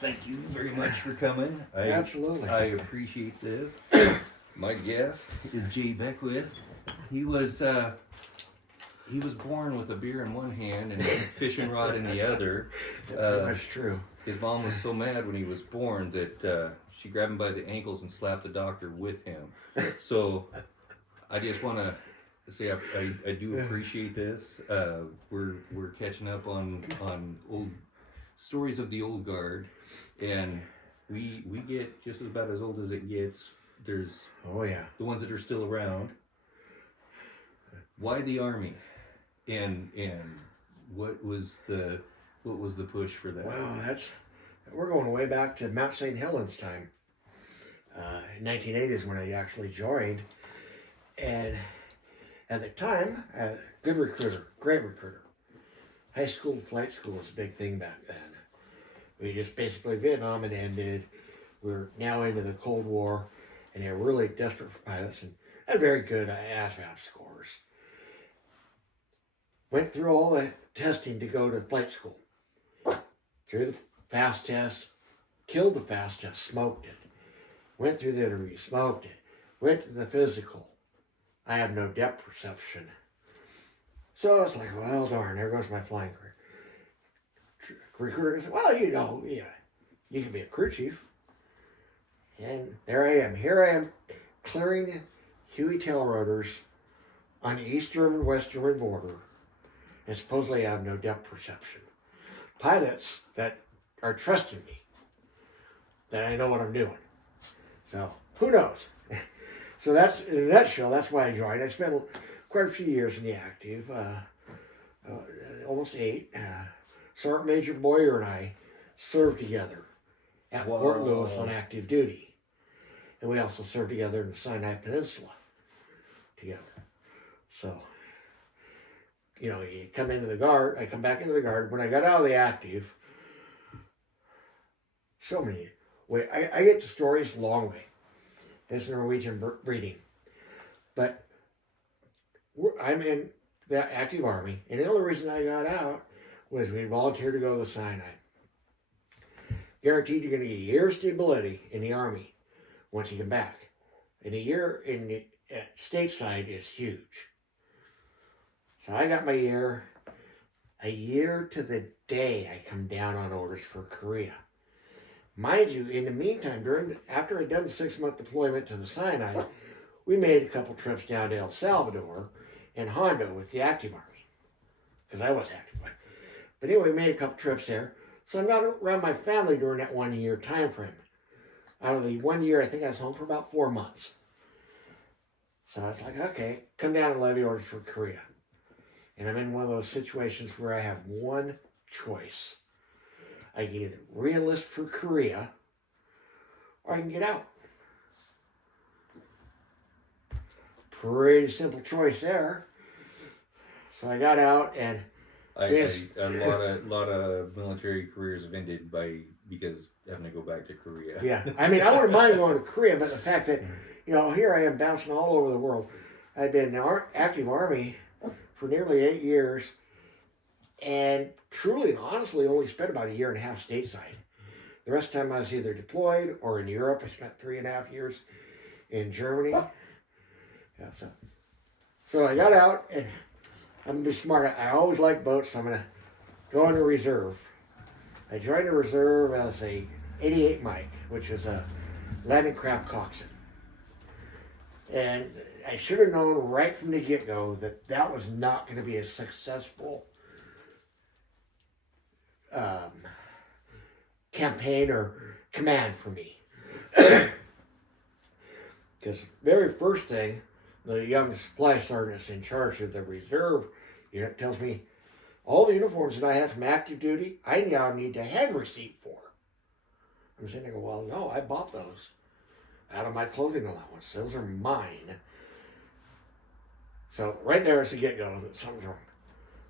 Thank you very much for coming. Absolutely. I appreciate this. My guest is Jay Beckwith. He was born with a beer in one hand and a fishing rod in the other. That's true. His mom was so mad when he was born that she grabbed him by the ankles and slapped the doctor with him. So I just want to say I do appreciate this. We're catching up on old stories of the old guard, and we get just about as old as it gets. There's the ones that are still around. Why the Army, and what was the push for that? Well, we're going way back to Mount St. Helens time. In 1980 is when I actually joined, and at the time, good recruiter, great recruiter. High school flight school was a big thing back then. We just basically, Vietnam had ended. We're now into the Cold War, and they're really desperate for pilots and had very good ASVAB scores. Went through all the testing to go to flight school. Through the fast test, killed the fast test, smoked it. Went through the interview, smoked it. Went to the physical. I have no depth perception. So it's like, well, darn, there goes my flying career. Recruiter said, well, you can be a crew chief. And there I am. Here I am clearing Huey tail rotors on the eastern and western border. And supposedly I have no depth perception. Pilots that are trusting me, that I know what I'm doing. So, who knows? So that's, in a nutshell, that's why I joined. I spent quite a few years in the active, almost 8. Sergeant Major Boyer and I served together at Fort Lewis on active duty. And we also served together in the Sinai Peninsula together. So, you come into the guard, I come back into the guard. When I got out of the active, so many, I get the stories a long way. It's Norwegian breeding. But I'm in the active Army, and the only reason I got out was we volunteered to go to the Sinai. Guaranteed you're going to get a year's stability in the Army once you come back. And a year in the stateside is huge. So I got my year. A year to the day I come down on orders for Korea. Mind you, in the meantime, after I'd done the 6-month deployment to the Sinai, we made a couple trips down to El Salvador and Hondo with the active Army. Because I was active. But anyway, we made a couple trips there. So I'm not around my family during that 1 year time frame. Out of the 1 year, I think I was home for about 4 months. So I was like, okay, come down and levy orders for Korea. And I'm in one of those situations where I have one choice. I can either re-enlist for Korea, or I can get out. Pretty simple choice there. So I got out, and a lot of military careers have ended because having to go back to Korea. Yeah, I mean, I wouldn't mind going to Korea, but the fact that, here I am bouncing all over the world. I've been in the active Army for nearly 8 years, and truly and honestly only spent about 1.5 years stateside. The rest of the time I was either deployed or in Europe. I spent 3.5 years in Germany. Yeah, so I got out, and I'm going to be smart. I always like boats, so I'm going to go into reserve. I joined the reserve as a 88 Mike, which is a landing craft coxswain. And I should have known right from the get-go that was not going to be a successful campaign or command for me. Because very first thing, the young supply sergeant that's in charge of the reserve unit tells me all the uniforms that I have from active duty, I now need a hand receipt for. I'm sitting there going, well, no, I bought those out of my clothing allowance. Those are mine. So right there is the get-go that something's wrong.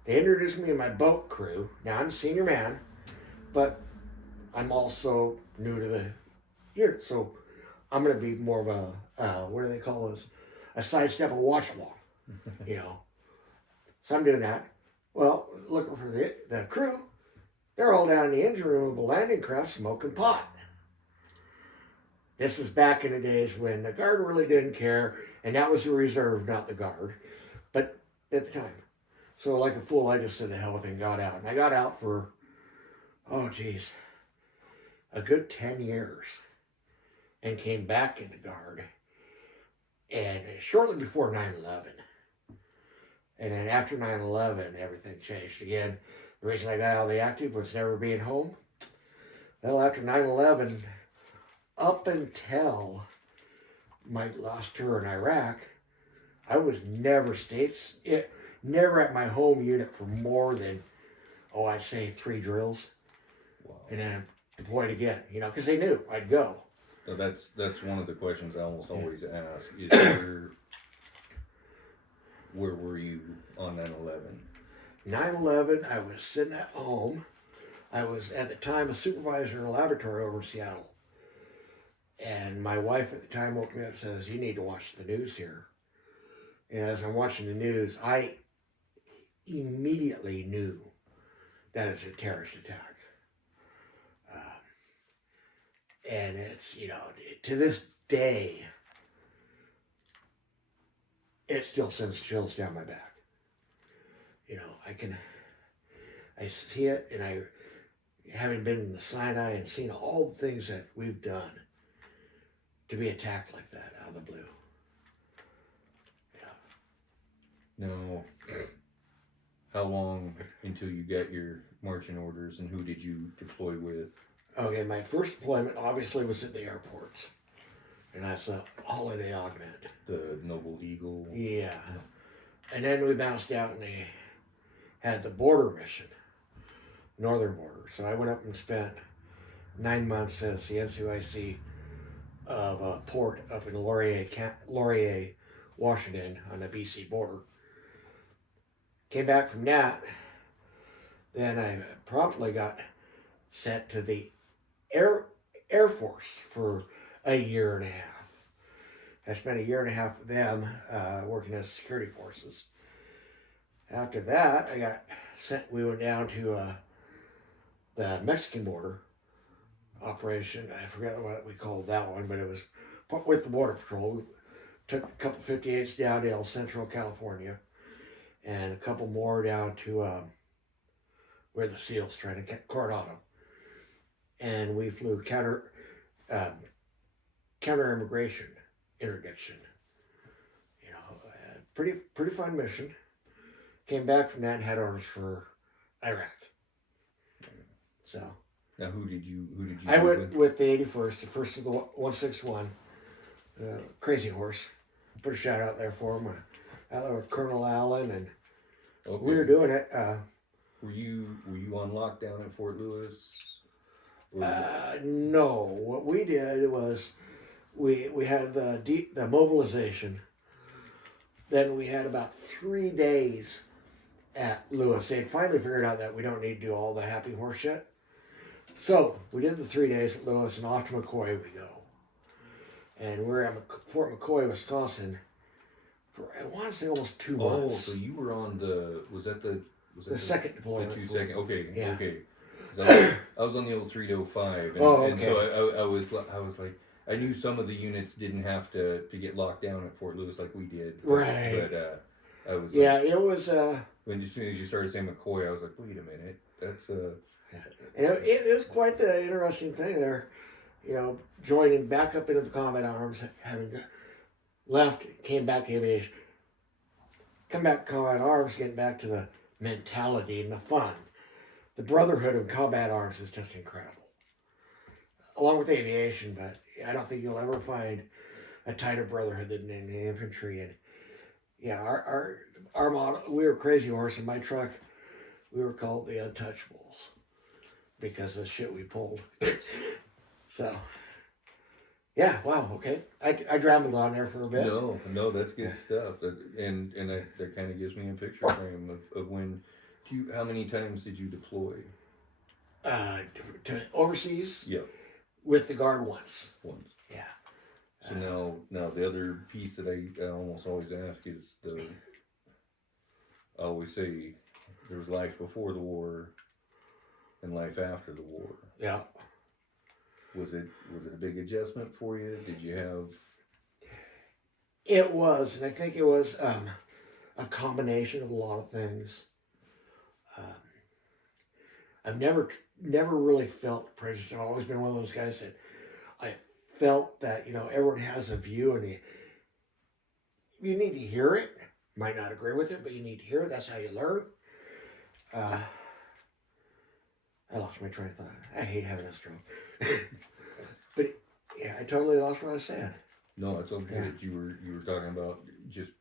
They introduced me to my boat crew. Now I'm a senior man, but I'm also new to the unit. So I'm going to be more of a, what do they call those? A sidestep, a watch along, So I'm doing that. Well, looking for the crew. They're all down in the engine room of a landing craft smoking pot. This is back in the days when the guard really didn't care, and that was the reserve, not the guard. But at the time. So like a fool, I just said the hell with it and got out. And I got out for, oh geez, a good 10 years. And came back in the guard. And shortly before 9/11. And then after 9/11, everything changed again. The reason I got out of the active was never being home. Well, after 9/11, up until my last tour in Iraq, I was never never at my home unit for more than, I'd say 3 drills. Wow. And then deployed again, because they knew I'd go. So that's one of the questions I almost always ask is where were you on 9/11? 9/11, I was sitting at home. I was at the time a supervisor in a laboratory over in Seattle. And my wife at the time woke me up and says, "You need to watch the news here." And as I'm watching the news, I immediately knew that it's a terrorist attack. And it's, to this day, it still sends chills down my back. I see it, and having been in the Sinai and seen all the things that we've done, to be attacked like that out of the blue. No. How long until you got your marching orders, and who did you deploy with? Okay, my first deployment obviously was at the airports. And that's a holiday augment. The Noble Eagle? Yeah. And then we bounced out and they had the border mission, northern border. So I went up and spent 9 months as the NCOIC of a port up in Laurier, Washington on the BC border. Came back from that. Then I promptly got sent to the Air Force for a year and a half. I spent a year and a half with them working as security forces. After that, I got sent. We went down to the Mexican border operation. I forget what we called that one, but it was with the Border Patrol. We took a couple 58s down to El Centro, California, and a couple more down to where the SEALs trying to get Coronado. And we flew counter immigration interdiction. Pretty fun mission. Came back from that and had orders for Iraq. So now who did you I went with the 81st, the first of the 161, Crazy Horse. Put a shout out there for him. Out there with Colonel Allen, and we were doing it. Were you on lockdown at Fort Lewis? No. What we did was we had the mobilization. Then we had about 3 days at Lewis. They had finally figured out that we don't need to do all the happy horse shit. So we did the 3 days at Lewis, and off to McCoy we go. And we're at Fort McCoy, Wisconsin, for I want to say almost 2 months. Oh, so you were on was that the second deployment? The 2 second. Okay, yeah. Okay. I was on the old 305, and so I was like, I knew some of the units didn't have to get locked down at Fort Lewis like we did. Right. But I was it was. When as soon as you started saying McCoy, I was like, wait a minute, that's And it was quite the interesting thing there, joining back up into the combat arms, having left, came back to aviation, come back to combat arms, getting back to the mentality and the fun. The brotherhood of combat arms is just incredible. Along with aviation, but I don't think you'll ever find a tighter brotherhood than in the infantry. And yeah, our model, we were Crazy Horse in my truck. We were called the Untouchables because of the shit we pulled. So, yeah, wow, okay. I rambled on there for a bit. No, that's good stuff. And that kind of gives me a picture frame of when. How many times did you deploy? To overseas? Yeah. With the Guard once. Yeah. So now the other piece that I almost always ask is I always say there was life before the war, and life after the war. Yeah. Was it a big adjustment for you? Did you have? It was, and I think it was a combination of a lot of things. I've never really felt prejudiced. I've always been one of those guys that I felt that, you know, everyone has a view and you need to hear it. Might not agree with it, but you need to hear it. That's how you learn. I lost my train of thought. I hate having a stroke. But yeah, I totally lost what I was saying. No, it's okay that you were talking about just.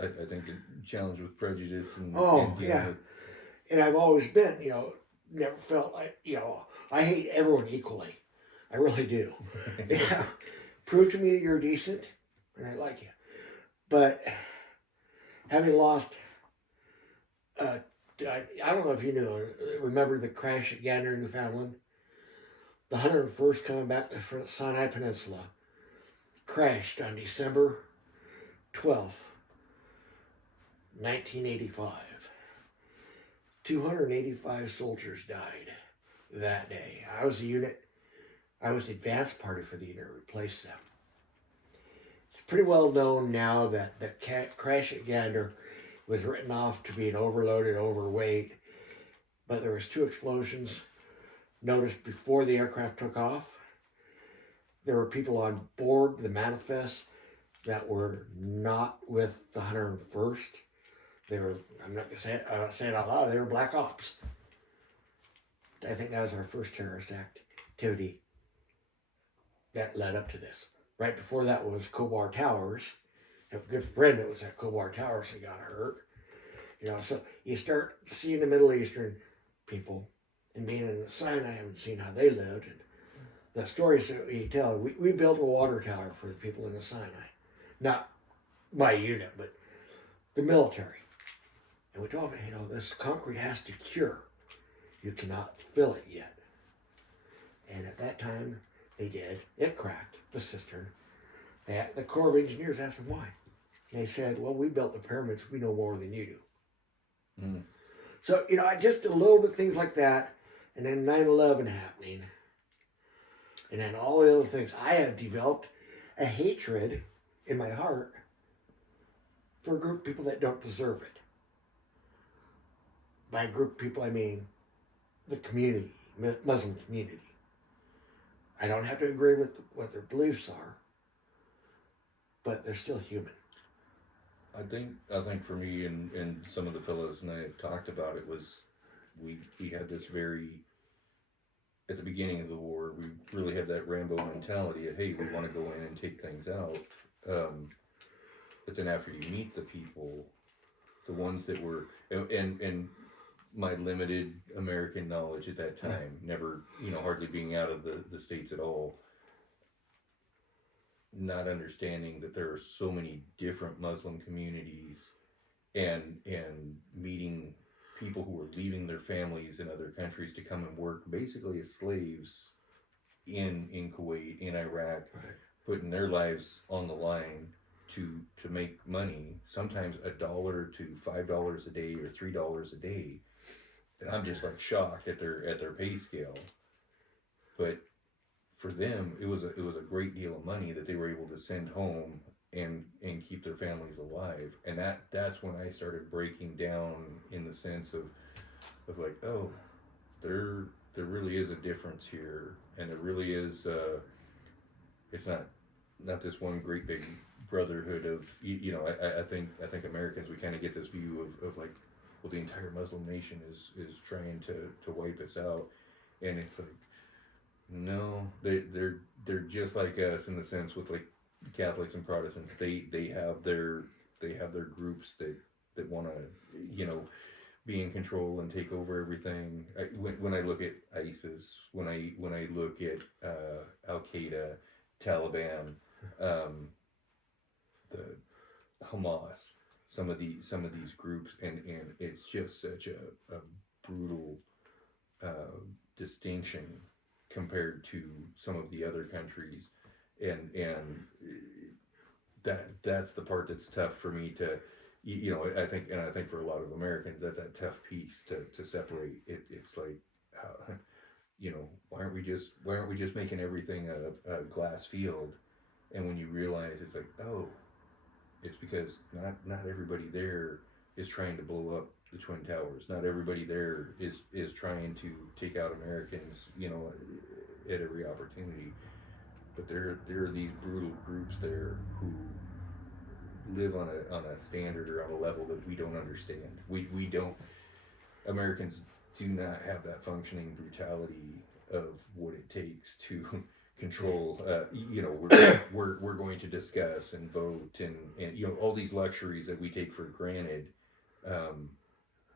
I think the challenge with prejudice and And I've always been, you know, never felt like, you know, I hate everyone equally. I really do. Yeah. Prove to me you're decent and I like you. But having lost, I don't know if you remember the crash at Gander, Newfoundland? The 101st coming back to the Sinai Peninsula crashed on December 12th, 1985. 285 soldiers died that day. I was the advance party for the unit to replace them. It's pretty well known now that the crash at Gander was written off to being overloaded, overweight, but there was 2 explosions noticed before the aircraft took off. There were people on board the manifest that were not with the 101st. They were, I'm not saying it out loud, they were black ops. I think that was our first terrorist activity that led up to this. Right before that was Kobar Towers. I have a good friend that was at Kobar Towers that got hurt. You know, so you start seeing the Middle Eastern people and being in the Sinai and seeing how they lived. And the stories that we tell, we built a water tower for the people in the Sinai. Not my unit, but the military. And we told them, you know, this concrete has to cure. You cannot fill it yet. And at that time, they did. It cracked, the cistern. The Corps of Engineers asked them why. And they said, well, we built the pyramids. We know more than you do. Mm. So, you know, just a little bit things like that. And then 9/11 happening. And then all the other things. I have developed a hatred in my heart for a group of people that don't deserve it. By a group of people, I mean the community, Muslim community. I don't have to agree with what their beliefs are, but they're still human. I think for me and some of the fellows and I have talked about it was we had this very, at the beginning of the war, we really had that Rambo mentality of, hey, we want to go in and take things out. But then after you meet the people, the ones that were, and my limited American knowledge at that time, never, you know, hardly being out of the States at all, not understanding that there are so many different Muslim communities and meeting people who were leaving their families in other countries to come and work basically as slaves in Kuwait, in Iraq, Right. putting their lives on the line to make money, sometimes $1 to $5 a day or $3 a day. And I'm just like shocked at their pay scale. But for them, it was a great deal of money that they were able to send home and keep their families alive. And that's when I started breaking down in the sense of like, oh, there really is a difference here, and there really is. It's not this one great big brotherhood of, you know. I think Americans, we kind of get this view of like, well, the entire Muslim nation is trying to wipe us out, and it's like, no, they're just like us in the sense with like Catholics and Protestants. They have their groups that want to, you know, be in control and take over everything. When I look at ISIS, when I look at Al Qaeda, Taliban, the Hamas, some of these groups, and it's just such a brutal distinction compared to some of the other countries, and that's the part that's tough for me to, you know, I think for a lot of Americans, that's that tough piece to separate it. It's like, why aren't we just making everything a glass field? And when you realize it's like, oh, it's because not everybody there is trying to blow up the Twin Towers. Not everybody there is trying to take out Americans, at every opportunity. But there are these brutal groups there who live on a standard or on a level that we don't understand. We don't, Americans do not have that functioning brutality of what it takes to control. We're going to discuss and vote and all these luxuries that we take for granted.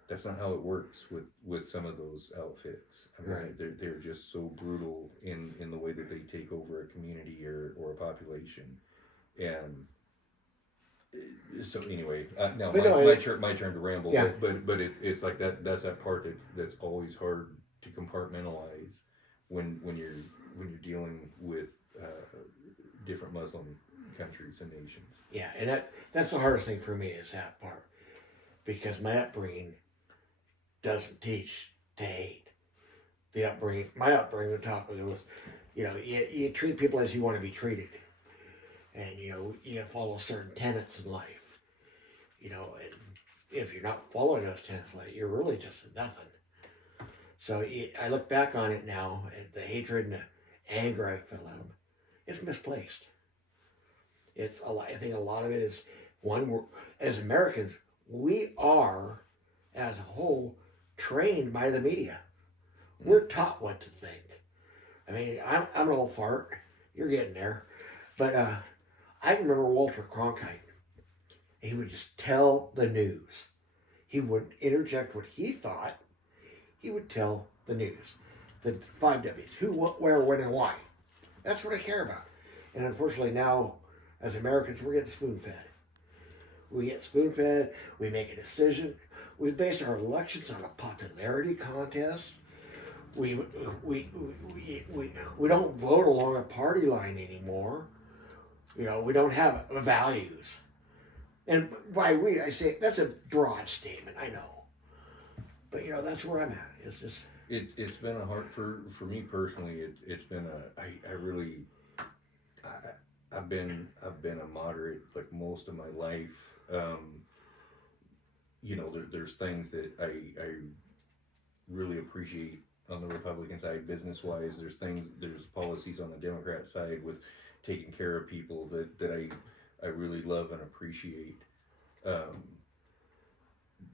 That's not how it works with some of those outfits. I mean, right. They're just so brutal in the way that they take over a community or a population. And so anyway, now my turn to ramble. Yeah. But it's like that's that part that's always hard to compartmentalize when you're dealing with different Muslim countries and nations. Yeah, and that's the hardest thing for me is that part, because my upbringing doesn't teach to hate. My upbringing on top of it was, you treat people as you want to be treated, and you follow certain tenets in life, and if you're not following those tenets, you're really just nothing. So I look back on it now, and the hatred and the anger I feel out of it's misplaced. It's I think a lot of it is one. As Americans, we are, as a whole, trained by the media. We're taught what to think. I mean, I'm an old fart. You're getting there, but I remember Walter Cronkite. He would just tell the news. He wouldn't interject what he thought. He would tell the news. The 5 W's. Who, what, where, when, and why. That's what I care about. And unfortunately now, as Americans, we're getting spoon-fed. We get spoon-fed. We make a decision. We base our elections on a popularity contest. We don't vote along a party line anymore. We don't have values. And by we, I say that's a broad statement. I know, but that's where I'm at. It's just it's been a hard for me personally. It's been I've been a moderate like most of my life. There's things that I really appreciate on the Republican side, business wise. There's policies on the Democrat side with taking care of people that I really love and appreciate.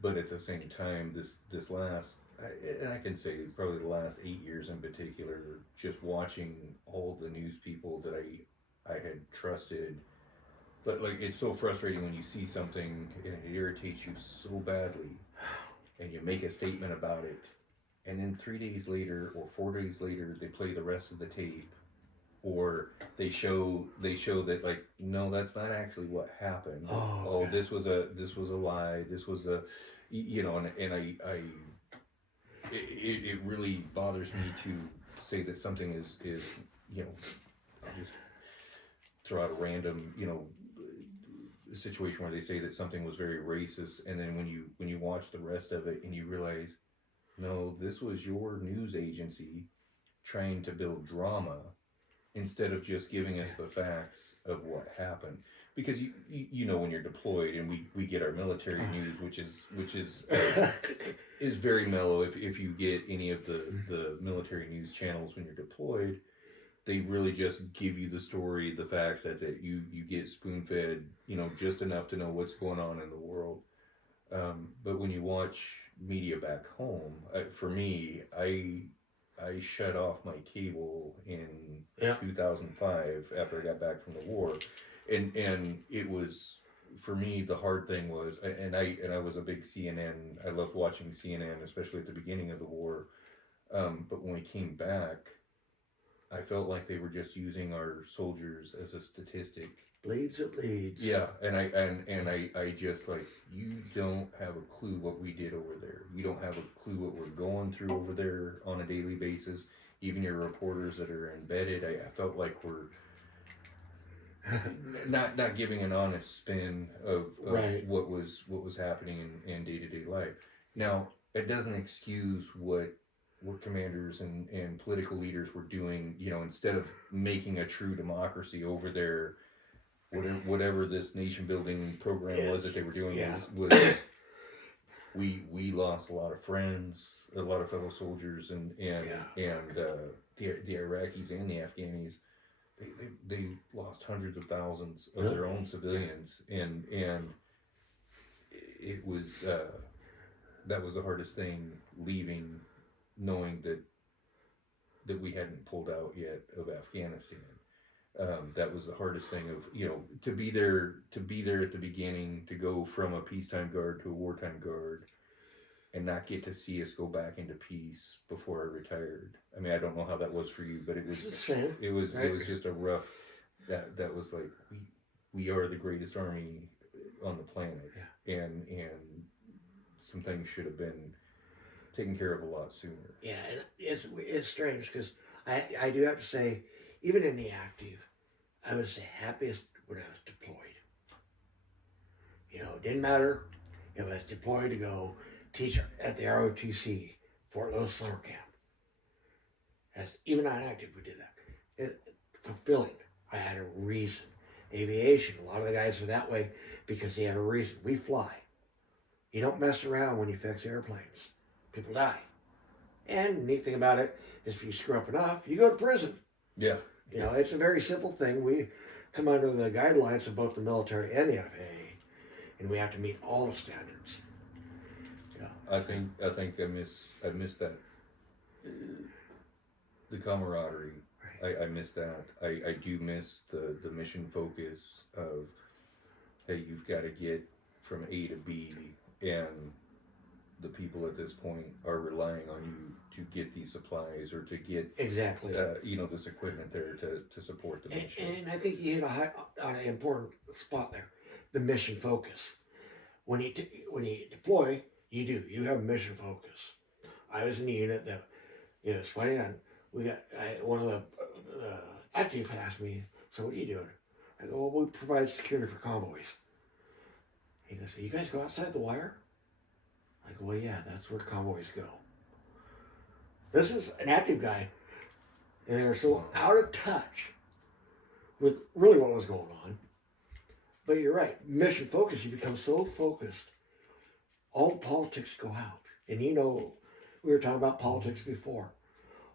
But at the same time, this last, and I can say probably the last 8 years in particular, just watching all the news people that I had trusted. But it's so frustrating when you see something and it irritates you so badly, and you make a statement about it, and then 3 days later or 4 days later they play the rest of the tape, or they show that no, that's not actually what happened. Oh, this was a lie. This was a and it really bothers me to say that something is I'll just throw out a random situation where they say that something was very racist, and then when you watch the rest of it and you realize, no, this was your news agency trying to build drama instead of just giving us the facts of what happened. Because when you're deployed, and we get our military news, which is very mellow. If you get any of the military news channels when you're deployed, they really just give you the story, the facts. That's it. You get spoon-fed, just enough to know what's going on in the world. But when you watch media back home, for me, I shut off my cable in 2005 after I got back from the war, and it was, for me, the hard thing was, and I was a big CNN. I loved watching CNN, especially at the beginning of the war. But when we came back, I felt like they were just using our soldiers as a statistic. Bleeds it leads. Yeah, and I just you don't have a clue what we did over there. You don't have a clue what we're going through over there on a daily basis. Even your reporters that are embedded, I felt like we're not giving an honest spin of right. what was happening in day-to-day life. Now, it doesn't excuse what what commanders and political leaders were doing, you know, instead of making a true democracy over there, whatever this nation building program was that they were doing was we lost a lot of friends, a lot of fellow soldiers, and the Iraqis and the Afghanis, they lost hundreds of thousands of their own civilians, and it was that was the hardest thing, leaving, knowing that we hadn't pulled out yet of Afghanistan. That was the hardest thing, of, you know, to be there at the beginning, to go from a peacetime guard to a wartime guard, and not get to see us go back into peace before I retired. I mean, I don't know how that was for you, but it was it was just a rough. That was like, we are the greatest army on the planet, and some things should have been taken care of a lot sooner. Yeah, and it's strange, because I do have to say, even in the active, I was the happiest when I was deployed. You know, it didn't matter if I was deployed to go teach at the ROTC, Fort Lewis Summer Camp. Even on active, we did that. Fulfilling. I had a reason. Aviation, a lot of the guys were that way because they have a reason. We fly. You don't mess around when you fix airplanes. People die. And the neat thing about it is, if you screw up enough, you go to prison. Yeah. You know, it's a very simple thing. We come under the guidelines of both the military and the FAA, and we have to meet all the standards. Yeah. I think I miss that, the camaraderie. Right. I miss that. I do miss the mission focus of, hey, you've got to get from A to B, and the people at this point are relying on you to get these supplies, or to get exactly you know, this equipment there to support the mission. And I think you hit on an important spot there, the mission focus. When you deploy, you have a mission focus. I was in the unit that, you know, it's funny. We got one of the active asked me, "So what are you doing?" I go, "Well, we provide security for convoys." He goes, "You guys go outside the wire?" I go, "Well, yeah, that's where convoys go." This is an active guy, and they were so out of touch with really what was going on. But you're right, mission focus, you become so focused, all the politics go out. And you know, we were talking about politics before.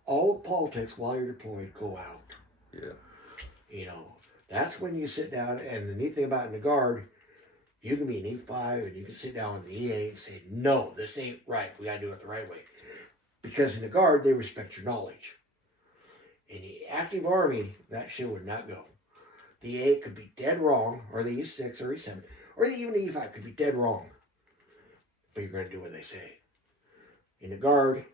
All the politics while you're deployed go out. Yeah. You know, that's when you sit down, and the neat thing about in the Guard, you can be an E5 and you can sit down with the E8 and say, "No, this ain't right. We gotta do it the right way." Because in the Guard, they respect your knowledge. In the active Army, that shit would not go. The E8 could be dead wrong, or the E6 or E7, or even the E5 could be dead wrong. But you're gonna do what they say. In the Guard,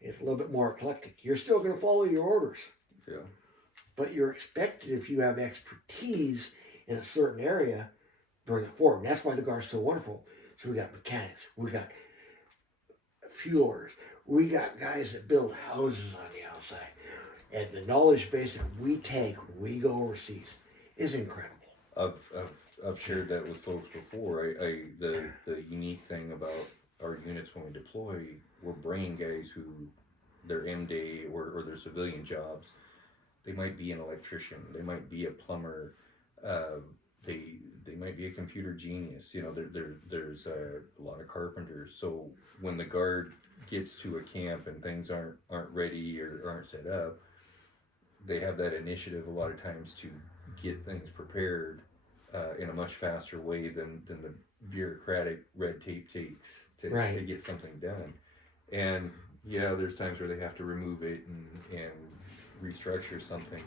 it's a little bit more eclectic. You're still gonna follow your orders. Yeah. But you're expected, if you have expertise in a certain area, bring it forward. And that's why the Guard's so wonderful. So we got mechanics, we got fuelers, we got guys that build houses on the outside. And the knowledge base that we take when we go overseas is incredible. I've shared that with folks before. The unique thing about our units when we deploy, we're bringing guys who, their M-Day or their civilian jobs, they might be an electrician, they might be a plumber, they might be a computer genius. You know, there's a lot of carpenters. So when the Guard gets to a camp and things aren't ready or aren't set up, they have that initiative a lot of times to get things prepared in a much faster way than the bureaucratic red tape takes to get something done. And yeah, there's times where they have to remove it and restructure something,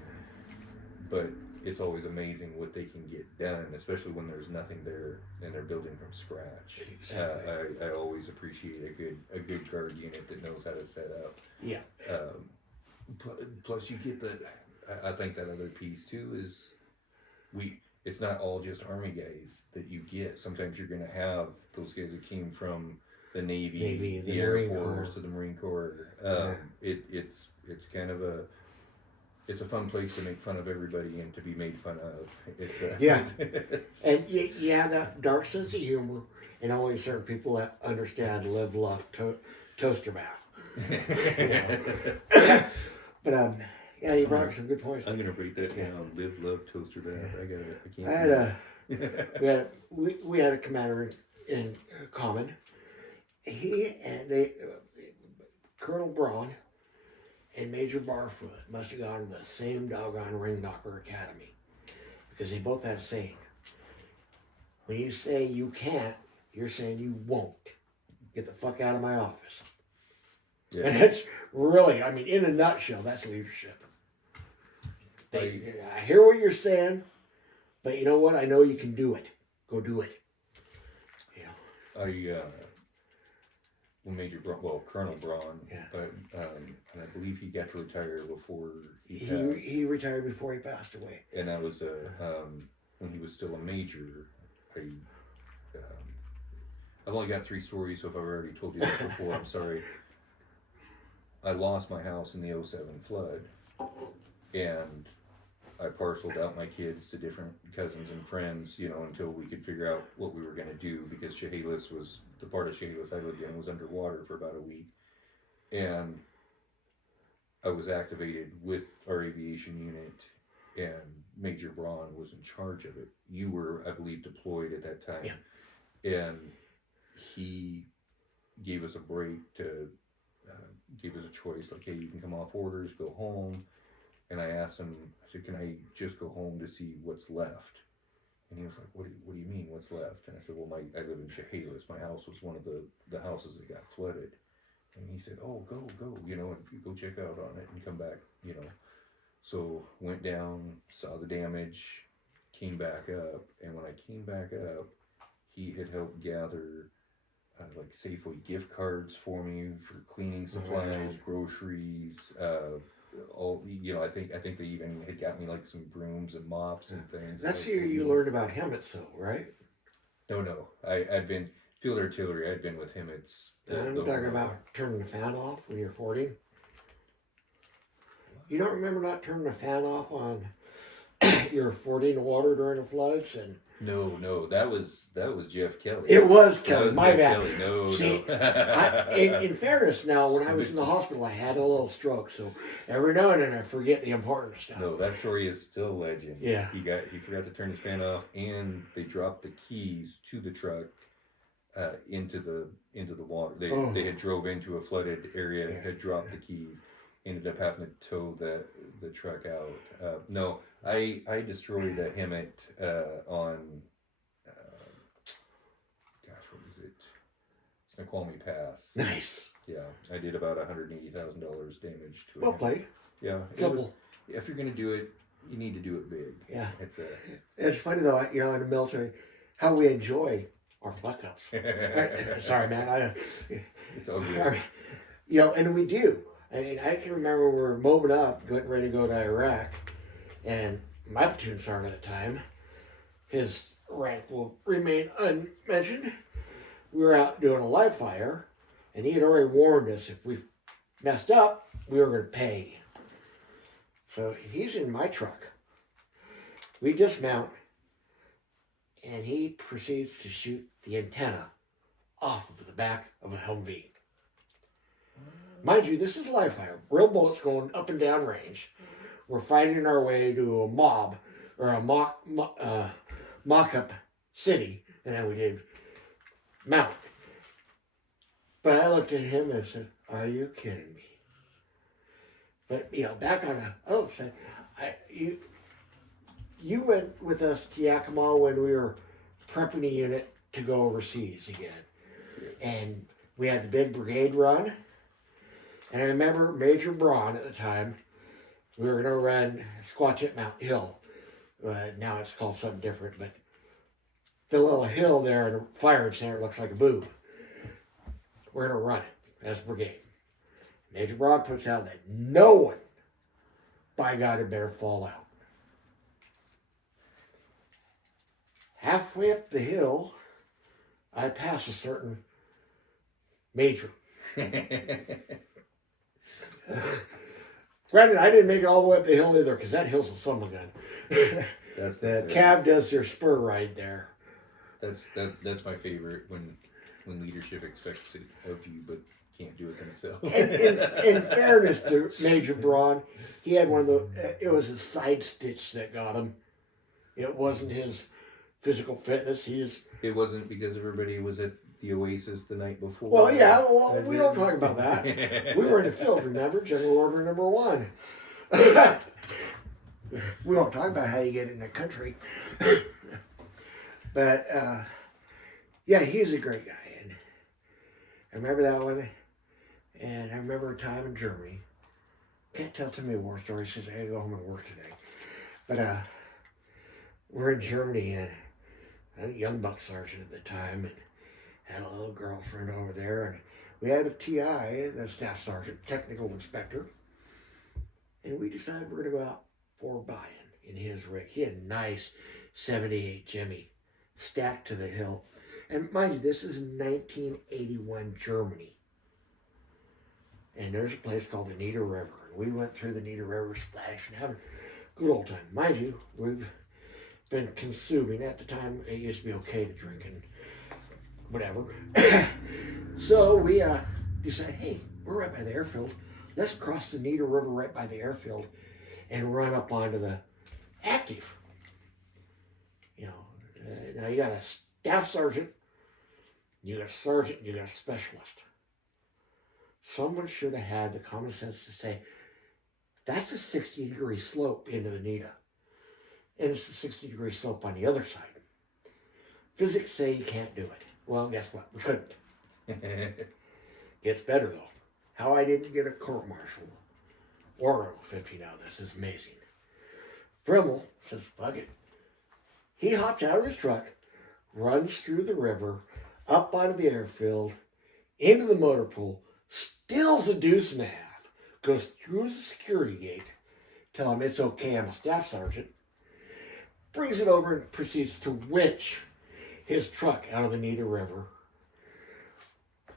but it's always amazing what they can get done, especially when there's nothing there and they're building from scratch. Exactly. I always appreciate a good Guard unit that knows how to set up. Yeah. Plus you get I think that other piece too is it's not all just Army guys that you get. Sometimes you're going to have those guys that came from the Navy, the Air Force, or the Marine Corps. It's kind of it's a fun place to make fun of everybody and to be made fun of. And you have that dark sense of humor, and only certain people that understand live, love, toaster bath. But yeah, you brought up some good points. I'm gonna rate that down. Live, love, toaster bath. I got it. I can't. We had a commander in common. He and Colonel Braun and Major Barfoot must have gone to the same doggone Ring Knocker Academy, because they both had a saying: when you say you can't, you're saying you won't. Get the fuck out of my office. Yeah. And it's really, I mean, in a nutshell, that's leadership. I hear what you're saying, but you know what? I know you can do it. Go do it. Yeah. Colonel Braun, yeah. But I believe he got to retire before he passed. He retired before he passed away. And that was when he was still a major. I've only got 3 stories, so if I've already told you this before, I'm sorry. I lost my house in the 2007 flood, and I parceled out my kids to different cousins and friends, until we could figure out what we were going to do, because the part of Chehalis I lived in was underwater for about a week. And I was activated with our aviation unit, and Major Braun was in charge of it. You were, I believe, deployed at that time. Yeah. And he gave us a break to give us a choice, like, hey, you can come off orders, go home. And I asked him, I said, can I just go home to see what's left? And he was like, what do you mean, what's left? And I said, well, I live in Chehalis. My house was one of the houses that got flooded. And he said, oh, go, and go check out on it and come back, So went down, saw the damage, came back up. And when I came back up, he had helped gather like Safeway gift cards for me for cleaning supplies, groceries, all, I think they even had got me like some brooms and mops and things. That's like, here you learned about Hemmets, though, right? No. I'd been field artillery. I'd been with Hemmets. I'm talking about turning the fan off when you're 40. You don't remember not turning the fan off on your 40 in the water during the floods? And no, that was Jeff Kelly. It was Kelly. Was my Jeff bad. Kelly. No. In fairness, now when I was in the hospital, I had a little stroke, so every now and then I forget the important stuff. No, that story is still legend. Yeah. He forgot to turn his fan off, and they dropped the keys to the truck into the water. They had drove into a flooded area, had dropped the keys, ended up having to tow the truck out. No, I destroyed a Hemmet on what was it? Snoqualmie Pass. Nice. Yeah, I did about $180,000 damage to it. Well played. Yeah, if you're gonna do it, you need to do it big. Yeah, it's funny though. In the military, how we enjoy our fuck ups. Sorry, man. It's all good. And we do. I mean, I can remember we were mobbing up, getting ready to go to Iraq, and my platoon sergeant at the time, his rank will remain unmentioned. We were out doing a live fire, and he had already warned us if we messed up, we were going to pay. So he's in my truck. We dismount, and he proceeds to shoot the antenna off of the back of a Humvee. Mind you, this is live fire. Real bullets going up and down range. We're fighting our way to a mob, or a mock-up city, and then we did mount. But I looked at him and said, are you kidding me? But, back on the other side, you went with us to Yakima when we were prepping a unit to go overseas again. And we had the big brigade run. And I remember Major Braun at the time, we were going to run Squatchet Mount Hill. Now it's called something different, but the little hill there in the firing center looks like a boob. We're going to run it as brigade. Major Braun puts out that no one, by God, had better fall out. Halfway up the hill, I pass a certain major. Granted, I didn't make it all the way up the hill either, because that hill's a summer gun. The cab does their spur ride there. That's my favorite when leadership expects it of you but can't do it himself. In fairness to Major Braun, he had one of the. It was his side stitch that got him. It wasn't his physical fitness. It wasn't because everybody was at the Oasis the night before. Well, yeah. Well, we don't talk about that. We were in the field. Remember, General Order Number 1. We won't talk about how you get in the country. But yeah, he's a great guy, and I remember that one. And I remember a time in Germany. Can't tell too many war stories because I had to go home and work today. But we're in Germany, and I was a young buck sergeant at the time, and had a little girlfriend over there, and we had a TI, the staff sergeant, technical inspector, and we decided we're going to go out for buying in his rig. He had a nice 78 Jimmy stacked to the hill. And mind you, this is 1981 Germany. And there's a place called the Nieder River. And we went through the Nieder River, splashing, having a good old time. Mind you, we've been consuming. At the time, it used to be okay to drink and whatever. So we decided, hey, we're right by the airfield. Let's cross the Nieder River right by the airfield and run up onto the active. You know, now you got a staff sergeant, you got a sergeant, you got a specialist. Someone should have had the common sense to say, that's a 60-degree slope into the Nita. And it's a 60-degree slope on the other side. Physics say you can't do it. Well, guess what? We couldn't. Gets better, though. How I didn't get a court-martial or Article 15 out of this is amazing. Frimmel says, fuck it. He hops out of his truck, runs through the river, up onto the airfield, into the motor pool, steals a deuce and a half, goes through the security gate, tell him it's okay, I'm a staff sergeant, brings it over and proceeds to winch his truck out of the Nieder River.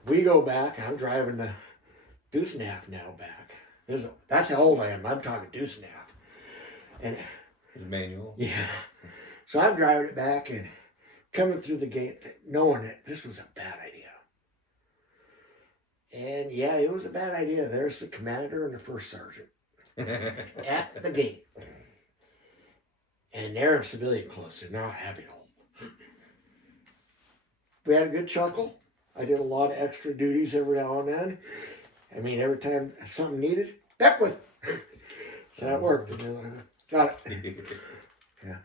We go back, I'm driving the deuce and a half now back. That's how old I am, I'm talking deuce and a half. And the manual. Yeah. So I'm driving it back and coming through the gate, knowing that this was a bad idea. And yeah, it was a bad idea. There's the commander and the first sergeant at the gate. And they're in civilian clothes, so they're not happy at all. We had a good chuckle. I did a lot of extra duties every now and then. I mean, every time something needed, Beckwith. So that worked. Got it. Yeah.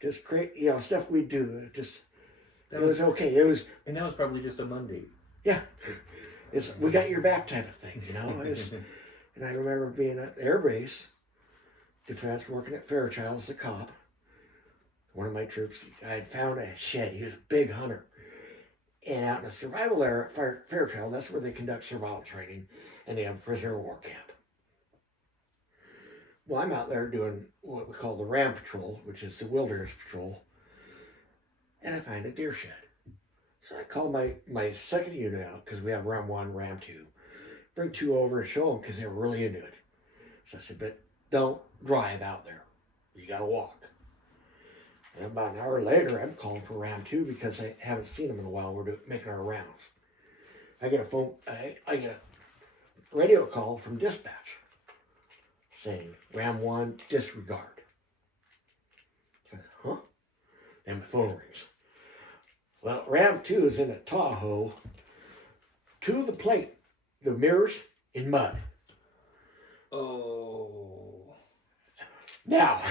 Just great, stuff we do. It was okay. It was, and that was probably just a Monday. Yeah, it's we got your back type of thing, And I remember being at the air base, defense, working at Fairchild as a cop. One of my troops, I had found a shed. He was a big hunter, and out in the survival area at Fairchild, that's where they conduct survival training, and they have a prisoner of war camp. Well, I'm out there doing what we call the Ram Patrol, which is the Wilderness Patrol, and I find a deer shed. So I call my second unit out, because we have Ram 1, Ram 2. Bring 2 over and show them, because they're really into it. So I said, but don't drive out there. You got to walk. And about an hour later, I'm calling for Ram 2, because I haven't seen them in a while. We're making our rounds. I get a radio call from dispatch saying, Ram 1, disregard. It's like, huh? And my phone rings. Well, Ram 2 is in a Tahoe to the plate, the mirrors in mud. Oh. Now,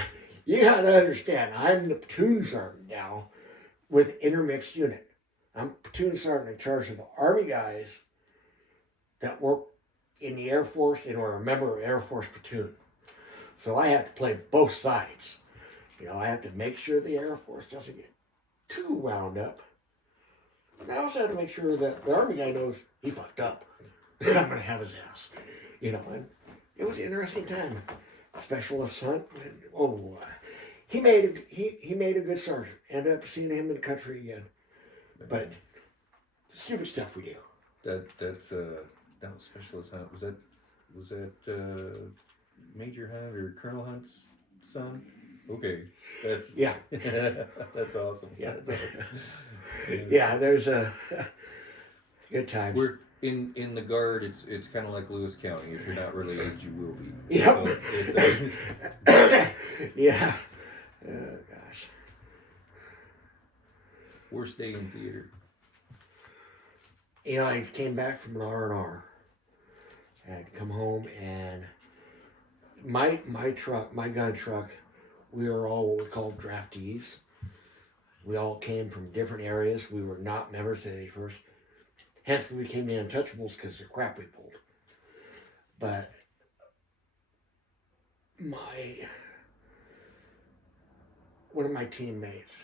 you got to understand, I'm the platoon sergeant now with intermixed unit. I'm platoon sergeant in charge of the Army guys that work in the Air Force and are a member of Air Force platoon. So I have to play both sides. I have to make sure the Air Force doesn't get too wound up. But I also have to make sure that the Army guy knows he fucked up. And I'm going to have his ass. And it was an interesting time. Specialist hunt. And, he made a good sergeant. Ended up seeing him in the country again. But stupid stuff we do. That was specialist hunt. Was that Major Hunt or Colonel Hunt's son? Okay, that's that's awesome. Yeah, yeah. There's a good times. in the Guard, it's kind of like Lewis County. If you're not related, you will be. Yep. So Yeah. Oh gosh. Worst day in theater. You know, I came back from an R&R. I'd come home and my gun truck, we were all what we called draftees. We all came from different areas. We were not members of the 81st. Hence, we became the Untouchables because of the crap we pulled. But one of my teammates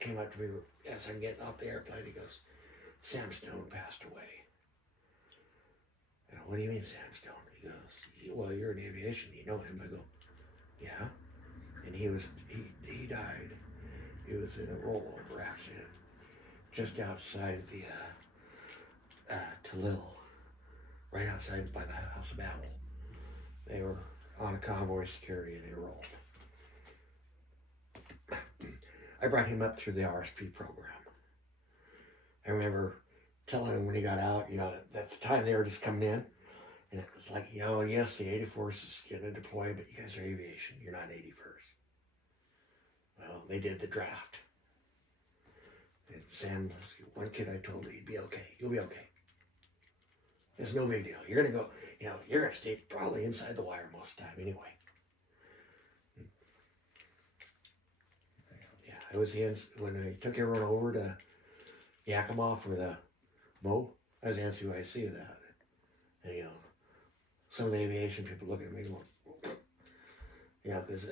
came up to me as I'm getting off the airplane. He goes, "Sam Stone passed away." And I, "What do you mean, Sam Stone?" He goes, "Well, you're in aviation. You know him." I go, "Yeah." And he died. He was in a rollover accident just outside the Talil, right outside by the House of Battle. They were on a convoy security and they rolled. I brought him up through the RSP program. I remember telling him when he got out, you know, at the time they were just coming in, and it was like, you know, yes, the 84th is going to deploy, but you guys are aviation, you're not 81st. Well, they did the draft. And Sam, one kid I told, "He'd be okay. You'll be okay. It's no big deal. You're going to go, you know, you're going to stay probably inside the wire most of the time anyway." Yeah, it was when I took everyone over to Yakima for the Mo. I was the NCYC of that. And, you know, some of the aviation people looking at me going, you know, because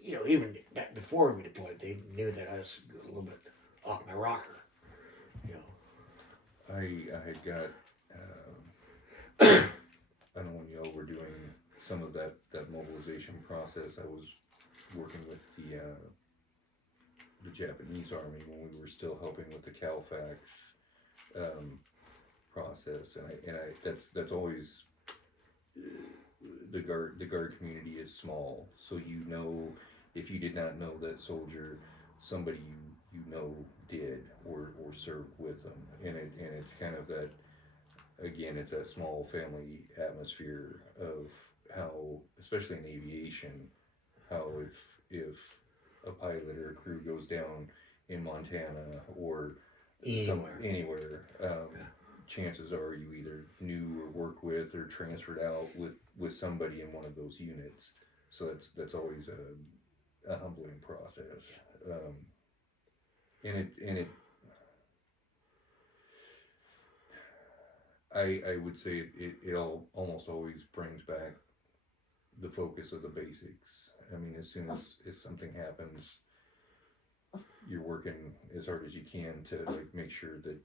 you know, even back before we deployed, they knew that I was a little bit off my rocker. You know, I had got. I know when y'all were doing some of that mobilization process, I was working with the Japanese Army when we were still helping with the CALFAX process, and I that's always the guard community is small, so you know, if you did not know that soldier, somebody you know did or served with them, and it's kind of that. Again, it's that small family atmosphere of how, especially in aviation, how if a pilot or a crew goes down in Montana or anywhere, chances are you either knew or worked with or transferred out with somebody in one of those units. So that's always a humbling process, and it. I would say it all almost always brings back the focus of the basics. I mean, as soon as something happens, you're working as hard as you can to like make sure that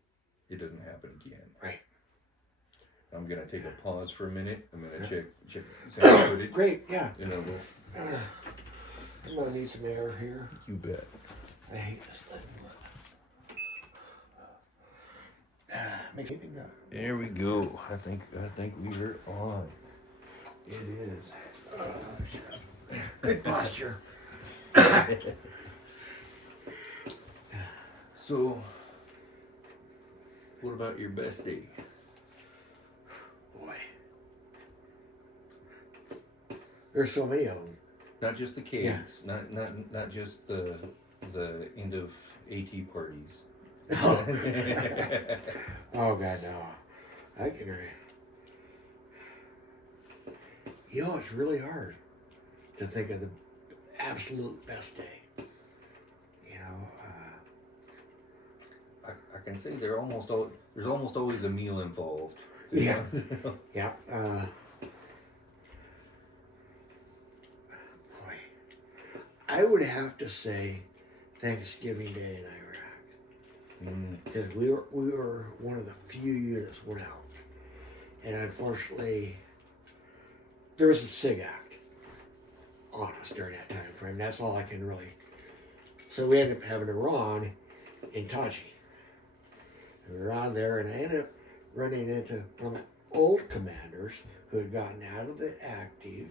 it doesn't happen again. Right. I'm gonna take a pause for a minute. I'm gonna check sound footage. Great, yeah. You know, I'm gonna need some air here. You bet. I hate this thing. There we go. I think we are on. It is. Good posture. So, what about your best day? Boy, there's so many of them. Not just the cakes, not just the end of AT parties. Oh God, no! I can. You know, it's really hard to think of the absolute best day. You know, I can say there's almost always a meal involved. Yeah, yeah. Boy, I would have to say Thanksgiving Day in Iraq. Because we were one of the few units went out, and unfortunately, there was a SIG act on us during that time frame. That's all I can really. So we ended up having to run in Taji. We were on there, and I ended up running into one of my old commanders who had gotten out of the active.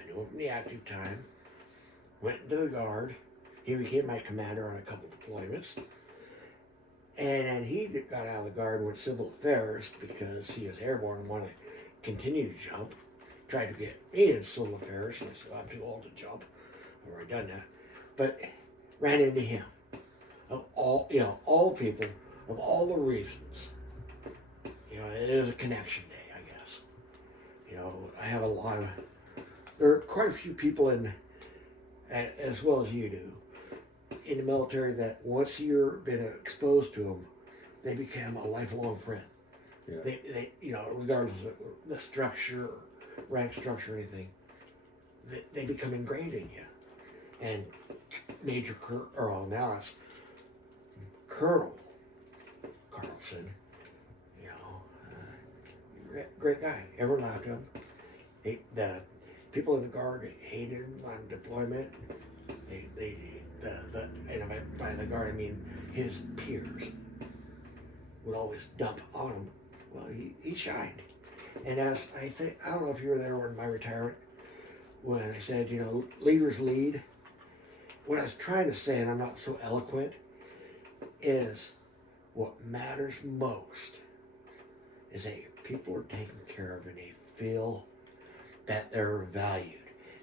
I knew him from the active time. Went into the Guard. He became my commander on a couple deployments. And then he got out of the guard and went civil affairs because he was airborne and wanted to continue to jump. Tried to get me in civil affairs. He said, I'm too old to jump. I've already done that. But ran into him. Of all, all people, of all the reasons. It is a connection day, I guess. I have there are quite a few people as well as you do, in the military that once you've been exposed to them, they become a lifelong friend. Yeah. They regardless of the structure, rank structure, or anything, they become ingrained in you. And now it's Colonel Carlson, great guy. Everyone liked him. The people in the guard hated him on deployment. And by the guard I mean his peers would always dump on him. Well, he shined. And I don't know if you were there in my retirement when I said, leaders lead. What I was trying to say, and I'm not so eloquent, is what matters most is that people are taken care of and they feel that they're valued.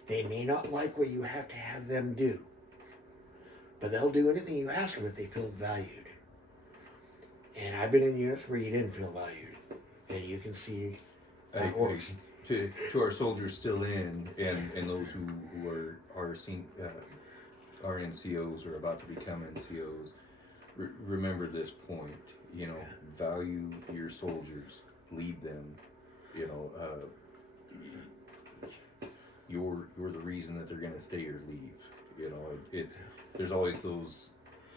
They may not like what you have to have them do, but they'll do anything you ask them if they feel valued. And I've been in units where you didn't feel valued, and you can see how it works. To our soldiers still in, and those who are NCOs or about to become NCOs, remember this point. Value your soldiers, lead them. You're the reason that they're going to stay or leave. There's always those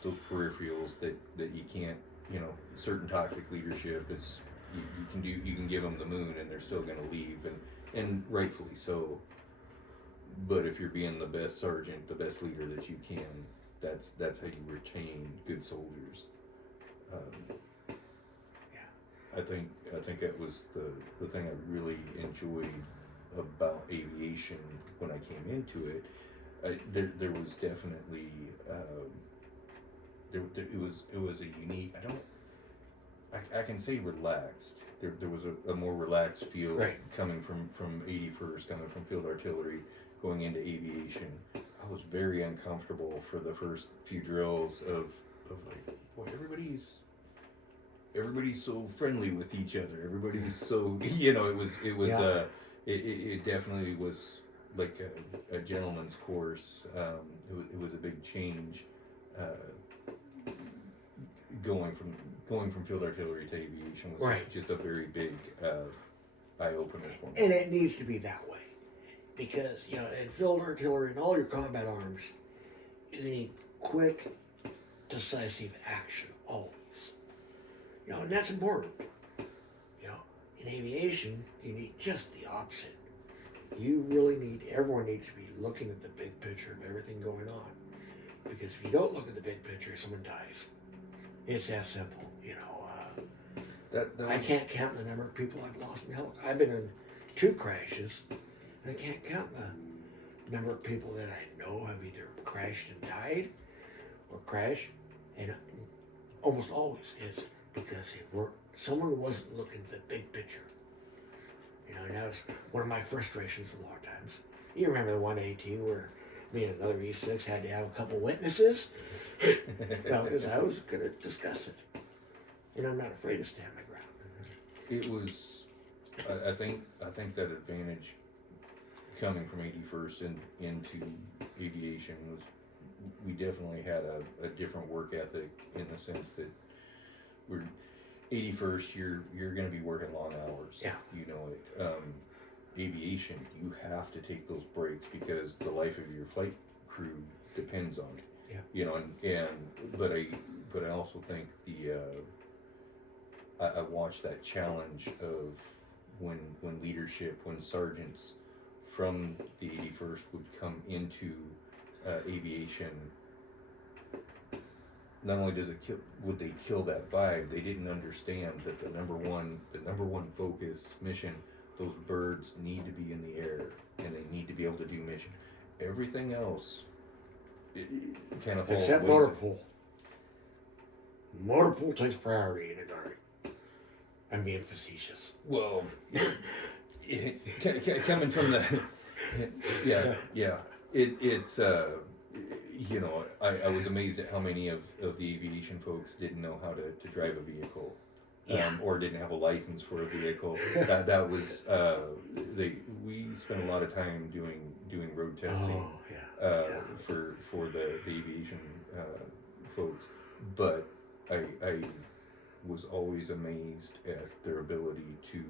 peripherals that you can't. Certain toxic leadership is you can give them the moon and they're still going to leave, and rightfully so. But if you're being the best sergeant, the best leader that you can, that's how you retain good soldiers. I think that was the thing I really enjoyed about aviation when I came into it. There was definitely it was a unique. I can say relaxed. There was a more relaxed feel coming from 81st, coming from field artillery, going into aviation. I was very uncomfortable for the first few drills of like, boy, everybody's so friendly with each other. Everybody's so it definitely was like a gentleman's course. It was a big change. Going from field artillery to aviation was just a very big eye opener for me. And it needs to be that way, because in field artillery and all your combat arms, you need quick, decisive action always. And that's important. In aviation, you need just the opposite. Everyone needs to be looking at the big picture of everything going on, because if you don't look at the big picture, someone dies. It's that simple. I can't count the number of people I've lost in helicopter. I've been in 2 crashes. I can't count the number of people that I know have either crashed and died or crashed, and almost always it's because someone wasn't looking at the big picture. And that was one of my frustrations a lot of times. You remember the one AT where me and another E6 had to have a couple witnesses? Because I was going to discuss it. And I'm not afraid to stand my ground. It was, I think that advantage coming from 81st into aviation was, we definitely had a different work ethic in the sense that we're 81st, you're going to be working long hours. Yeah. Aviation, you have to take those breaks because the life of your flight crew depends on it. Yeah. But I also think I watched that challenge of when sergeants from the 81st would come into aviation. Not only would they kill that vibe, they didn't understand that the number one focus mission, those birds need to be in the air and they need to be able to do mission. Everything else, it kind of falls except ways. motor pool. Motor pool takes priority in an Army. I'm being facetious. Well, coming from the yeah. It's you know, I was amazed at how many of the aviation folks didn't know how to drive a vehicle, or didn't have a license for a vehicle. That was we spent a lot of time doing road testing for the aviation folks, but I was always amazed at their ability to,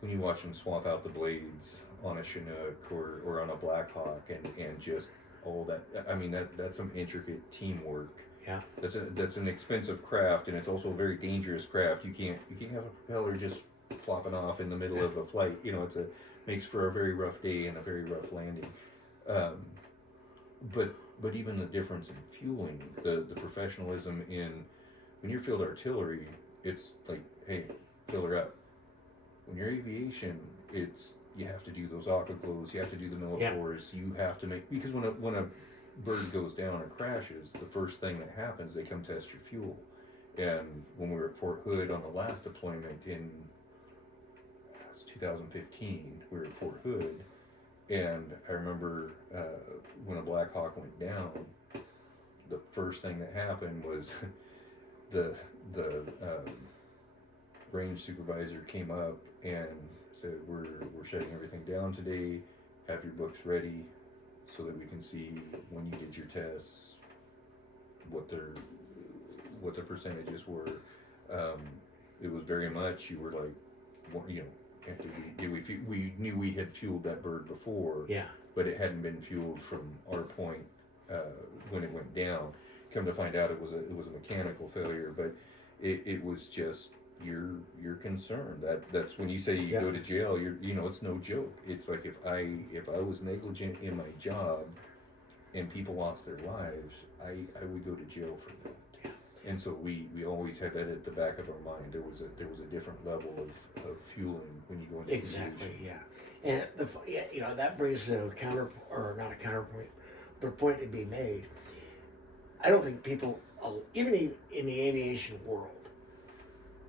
when you watch them swap out the blades on a Chinook or on a Blackhawk and just all that. I mean, that's some intricate teamwork. Yeah. That's an expensive craft, and it's also a very dangerous craft. You can't have a propeller just flopping off in the middle of a flight. You know, makes for a very rough day and a very rough landing. But even the difference in fueling, the professionalism in, when you're field artillery, it's like, hey, fill her up. When you're aviation, it's, you have to do those aqua glows, you have to do the millipores, you have to make, because when a bird goes down or crashes, the first thing that happens, they come test your fuel. And when we were at Fort Hood on the last deployment in 2015, we were at Fort Hood, and I remember when a Black Hawk went down, the first thing that happened was the range supervisor came up and said, we're shutting everything down today, have your books ready so that we can see when you did your tests what the percentages were. It was very much, you were like, you know, we knew we had fueled that bird before, but it hadn't been fueled from our point when it went down. Come to find out, it was a mechanical failure, but it was just, you're concerned. That's when you say you go to jail, you know, it's no joke. It's like, if I was negligent in my job and people lost their lives, I would go to jail for that. And so we always had that at the back of our mind. There was a different level of fueling when you go into exactly, and you know, that brings to a counter, or not a counterpoint, but a point to be made. I don't think people, even in the aviation world,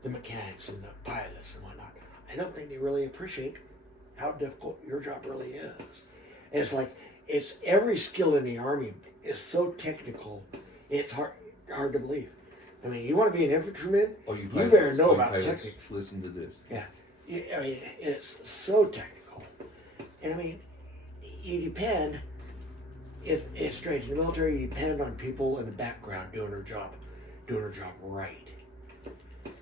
the mechanics and the pilots and whatnot, I don't think they really appreciate how difficult your job really is. And it's like, it's every skill in the Army is so technical, it's hard to believe. I mean, you want to be an infantryman, you better know about techniques. Listen to this. Yeah. I mean, it's so technical. And I mean, you depend, it's strange. In the military, you depend on people in the background doing their job right.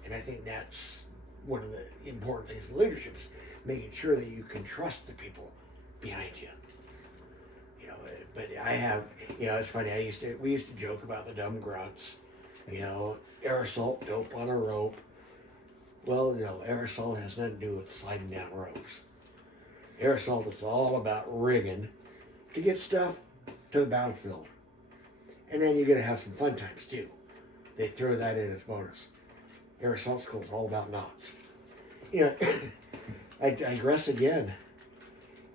And I think that's one of the important things in leadership, is making sure that you can trust the people behind you. You know, but I have, you know, it's funny, we used to joke about the dumb grunts, you know, air assault, dope on a rope. Well, you know, air assault has nothing to do with sliding down ropes. Air assault is all about rigging to get stuff to the battlefield. And then you're going to have some fun times too. They throw that in as bonus. Air assault school is all about knots. You know, I digress again.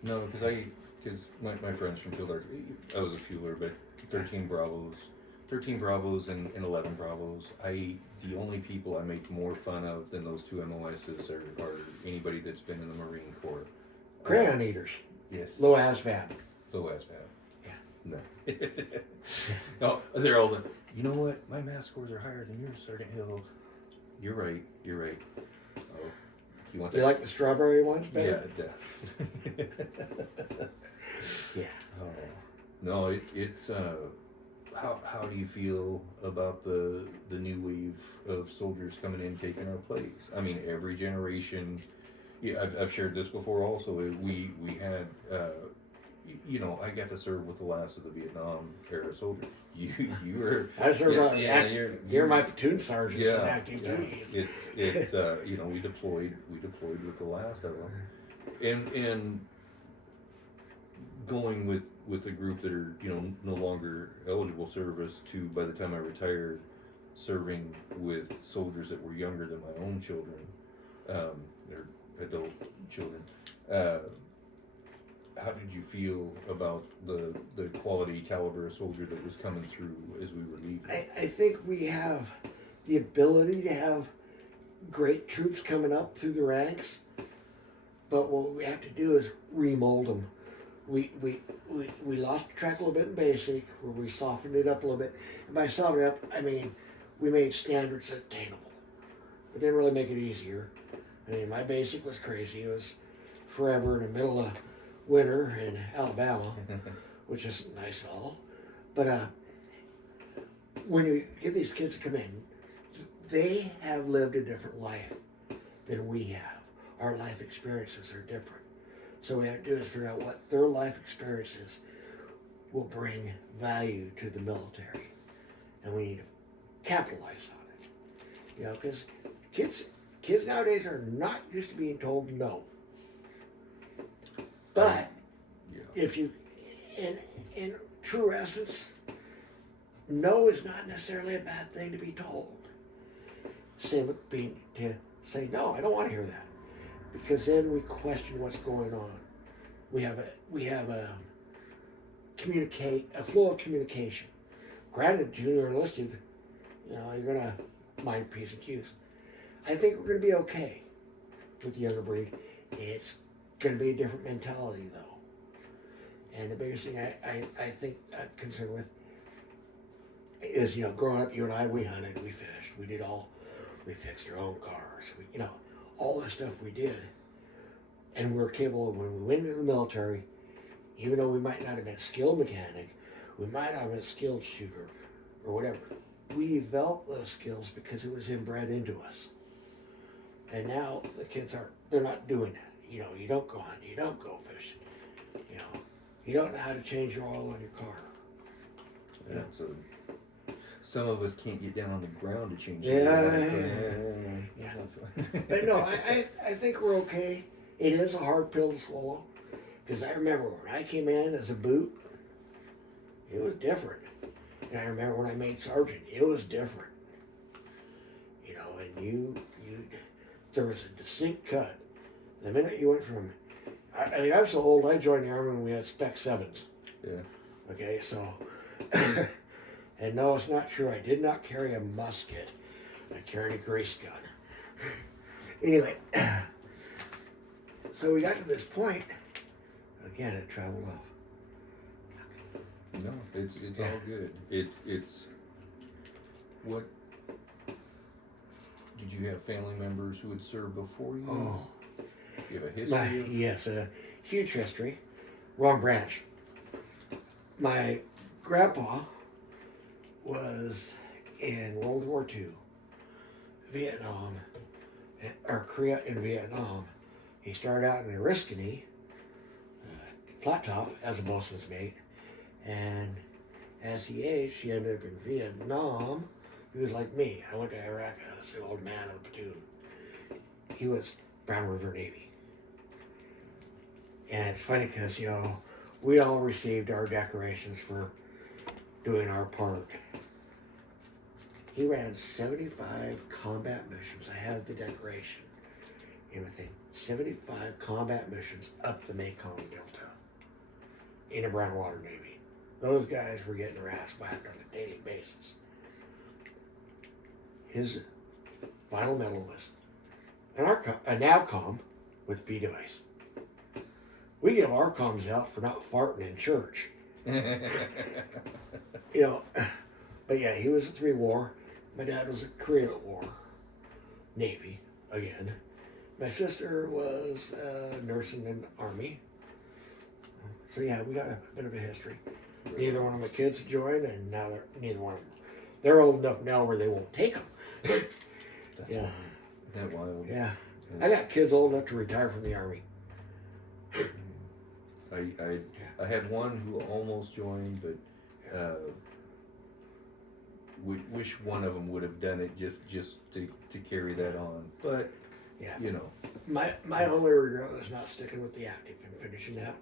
No, because my friends from field art, I was a fueler, but 13 Bravos and 11 Bravos. The only people I make more fun of than those two MOSs are anybody that's been in the Marine Corps. Crayon eaters. Yes. Low ASVAB. Low ASVAB. Yeah. No. No, they're all the, you know what? My math scores are higher than yours, Sergeant Hill. You're right. Oh, you want that? You like the strawberry ones better? Yeah. Yeah. Oh, no, it's how do you feel about the new wave of soldiers coming in taking our place? I mean, every generation. Yeah, I've shared this before. Also, we had. You know, I got to serve with the last of the Vietnam era soldiers. You were. I served. You're my platoon sergeant. Yeah, active duty. It's you know, we deployed with the last of them, and going with a group that are, you know, no longer eligible service to, by the time I retired, serving with soldiers that were younger than my own children, they're adult children. how did you feel about the quality caliber of soldier that was coming through as we were leaving? I think we have the ability to have great troops coming up through the ranks, but what we have to do is remold them. We lost track a little bit in basic, where we softened it up a little bit. And by softening it up, I mean we made standards attainable. We didn't really make it easier. I mean, my basic was crazy. It was forever in the middle of winter in Alabama, which isn't nice at all. But when you get these kids to come in, they have lived a different life than we have. Our life experiences are different. So what we have to do is figure out what their life experiences will bring value to the military. And we need to capitalize on it. You know, because kids nowadays are not used to being told no. But if you, in true essence, no is not necessarily a bad thing to be told. Same with being to say, no, I don't want to hear that. Because then we question what's going on. We have a flow of communication. Granted, junior enlisted, you know, you're gonna mind P's and Q's. I think we're gonna be okay with the younger breed. It's gonna be a different mentality though. And the biggest thing I think I'm concerned with is, you know, growing up, you and I, we hunted, we fished, we fixed our own cars, you know, all the stuff we did. And we were capable of, when we went into the military, even though we might not have been a skilled mechanic, we might not have been a skilled shooter or whatever. We developed those skills because it was inbred into us. And now the kids they're not doing that. You know, you don't go hunting, you don't go fishing. You know, you don't know how to change your oil on your car. Yeah, so some of us can't get down on the ground to change Yeah. But no, I think we're okay. It is a hard pill to swallow. Because I remember when I came in as a boot, it was different. And I remember when I made sergeant, it was different. You know, and there was a distinct cut. The minute you went from, I mean, I'm so old, I joined the Army when we had Spec 7s. Yeah. Okay, so, and no, it's not true. I did not carry a musket. I carried a grease gun. Anyway, so we got to this point. Again, it traveled off. No, it's all good. It's what did you have family members who had served before you? Oh, you have a history? Yes, a huge history. Wrong branch. My grandpa was in World War II, Vietnam, or Korea and Vietnam. He started out in Oriskany, flat top, as a bosun's mate, and as he aged, he ended up in Vietnam. He was like me. I went to Iraq as the old man of the platoon. He was Brown River Navy. And it's funny because, you know, we all received our decorations for doing our part. He ran 75 combat missions. I have the decoration. Everything. 75 combat missions up the Mekong Delta in a brown water Navy. Those guys were getting their ass whacked on a daily basis. His final medal was a NAVCOM with V device. We give our comms out for not farting in church. You know, but yeah, he was a 3 war. My dad was a Korean War, Navy, again. My sister was a nurse in the Army. So yeah, we got a bit of a history. Neither one of my kids joined, and now neither one of them. They're old enough now where they won't take them. That's yeah. That wild. Yeah. I got kids old enough to retire from the Army. I had one who almost joined, but wish one of them would have done it just to carry that on. But yeah, you know, my only regret was not sticking with the active and finishing that,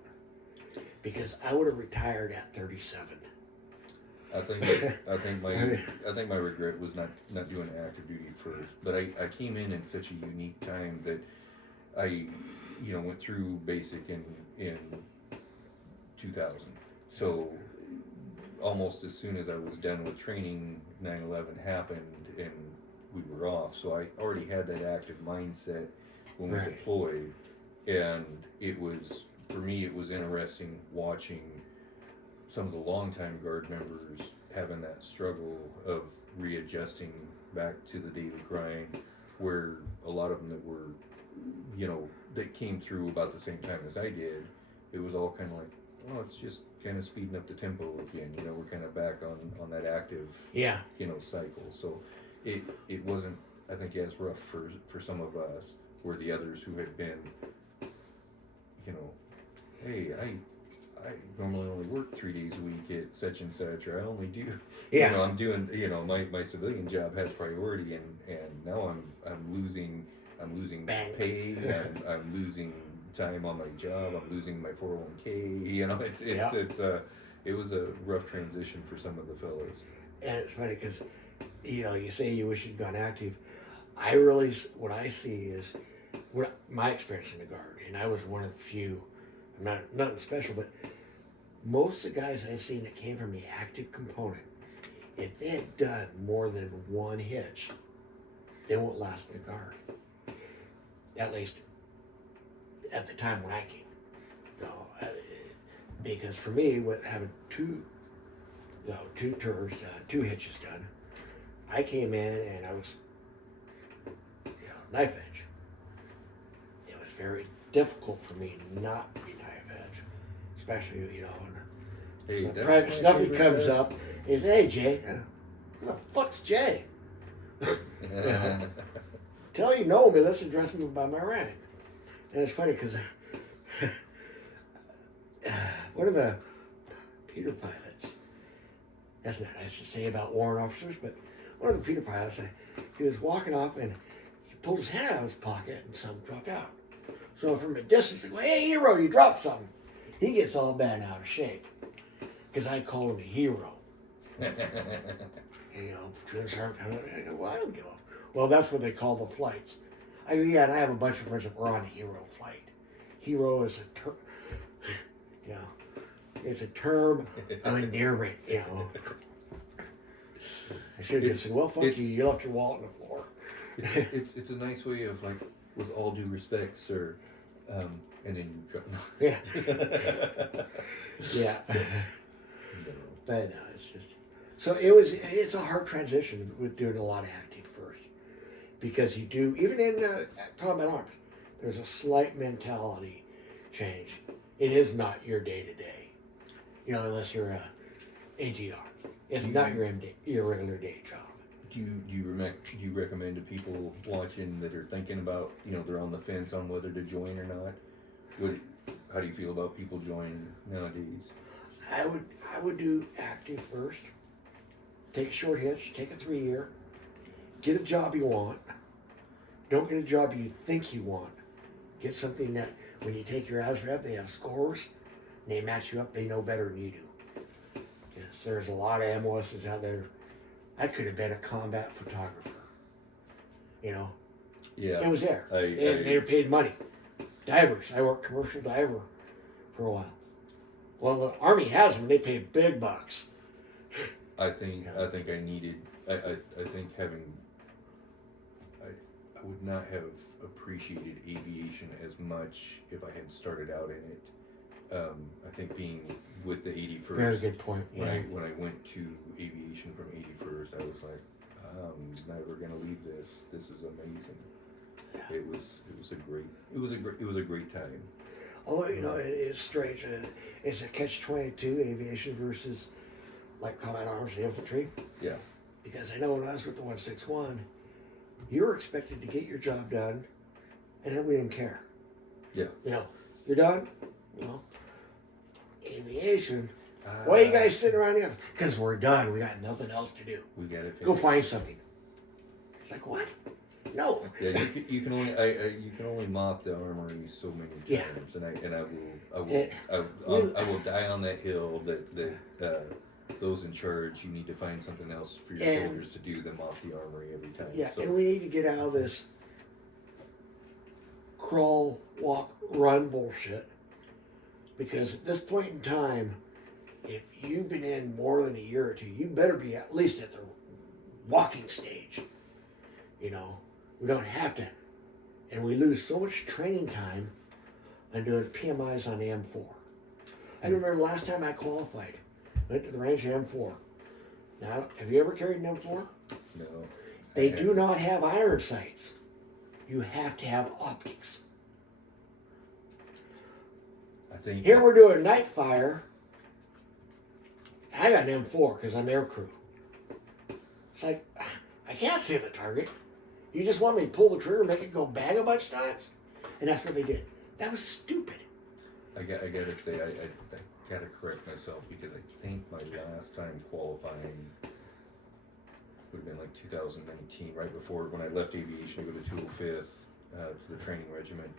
because I would have retired at 37. I think my regret was not doing active duty first. But I came in such a unique time that I went through basic in 2000. So almost as soon as I was done with training, 9/11 happened and we were off. So I already had that active mindset when we Right. deployed, and it was, for me, it was interesting watching some of the longtime guard members having that struggle of readjusting back to the daily grind, where a lot of them that were, you know, that came through about the same time as I did, it was all kind of like, oh, it's just kind of speeding up the tempo again. You know, we're kind of back on that active, Yeah. you know, cycle. So it wasn't, I think, as rough for some of us, where the others who had been, you know, hey, I normally only work 3 days a week at such and such, or I only do, Yeah. you know, I'm doing, you know, my civilian job has priority, and now I'm losing Bang. pay, I'm losing time on my job, I'm losing my 401k, you know, Yeah. it was a rough transition for some of the fellows. And it's funny because, you know, you say you wish you'd gone active. I really, what I see is, what my experience in the Guard, and I was one of the few, nothing special, but most of the guys I've seen that came from the active component, if they had done more than one hitch, they won't last in the Guard. At least at the time when I came. So, because for me, with having two tours done, 2 hitches done, I came in and I was, you know, knife edge. It was very difficult for me not to be knife edge, especially, you know, when Hey, some that's private my Snuffy favorite comes guy. up and he says, "Hey Jay, who the fuck's Jay?" Tell you know me, let's address me by my rank. And it's funny because one of the Peter pilots, that's not nice to say about warrant officers, but one of the Peter pilots, he was walking off and he pulled his hand out of his pocket and something dropped out. So from a distance, I go, "Hey, hero, you dropped something." He gets all bent out of shape because I call him a hero. And, you know, platoon sergeant coming up, I go, "Well, I don't give a." Well, that's what they call the flights. I go, "Yeah," and I have a bunch of friends that were on a hero flight. Hero is a term, you know, it's a term of endearment, you know. I should have just said, "Well, fuck you, you left your wallet on the floor." It's a nice way of, like, with all due respect, sir, and then you drop. Yeah. Yeah. No. But no, it's just, so it's a hard transition with doing a lot of active first. Because you do, even in combat arms, there's a slight mentality change. It is not your day to day, you know, unless you're a AGR. It's not your regular day job. Do you recommend to people watching that are thinking about, you know, they're on the fence on whether to join or not? How do you feel about people joining nowadays? I would do active first. Take a short hitch, take a 3-year, get a job you want. Don't get a job you think you want. Get something that when you take your ASVAB, they have scores, and they match you up, they know better than you do. Because there's a lot of MOSs out there. I could have been a combat photographer. You know, Yeah. it was there. I- They were paid money. Divers. I worked commercial diver for a while. Well, the Army has them. They pay big bucks. I think I needed. I think having. I would not have appreciated aviation as much if I had started out in it. I think being with the 81st. Very good point. When Yeah. when I went to aviation from 81st, I was like, I'm never gonna leave this. This is amazing. It was a great time. Oh, you know, it's strange. It's a catch-22 aviation versus like combat arms, the infantry. Yeah. Because I know when I was with the 161, you were expected to get your job done, and then we didn't care. Yeah. You know, you're done. You know, aviation. Why are you guys sitting around here? Because we're done. We got nothing else to do. We got to Go find something. It's like, what? No. Yeah, you can only you can only mop the armory so many times, Yeah. and I will die on that hill that those in charge, you need to find something else for your And- soldiers to do than mop the armory every time. Yeah, So and we need to get out of this crawl, walk, run bullshit. Because at this point in time, if you've been in more than a year or two, you better be at least at the walking stage. You know, we don't have to. And we lose so much training time on doing PMIs on M4. I remember the last time I qualified, went to the range of M4. Now, have you ever carried an M4? No. They do not have iron sights. You have to have optics. I think Here we're doing night fire. I got an M4 because I'm air crew. It's like, I can't see the target. You just want me to pull the trigger and make it go bang a bunch of times? And that's what they did. That was stupid. I gotta say, I gotta correct myself because I think my last time qualifying would have been like 2019, right before when I left aviation to go to 205th to the training regiment.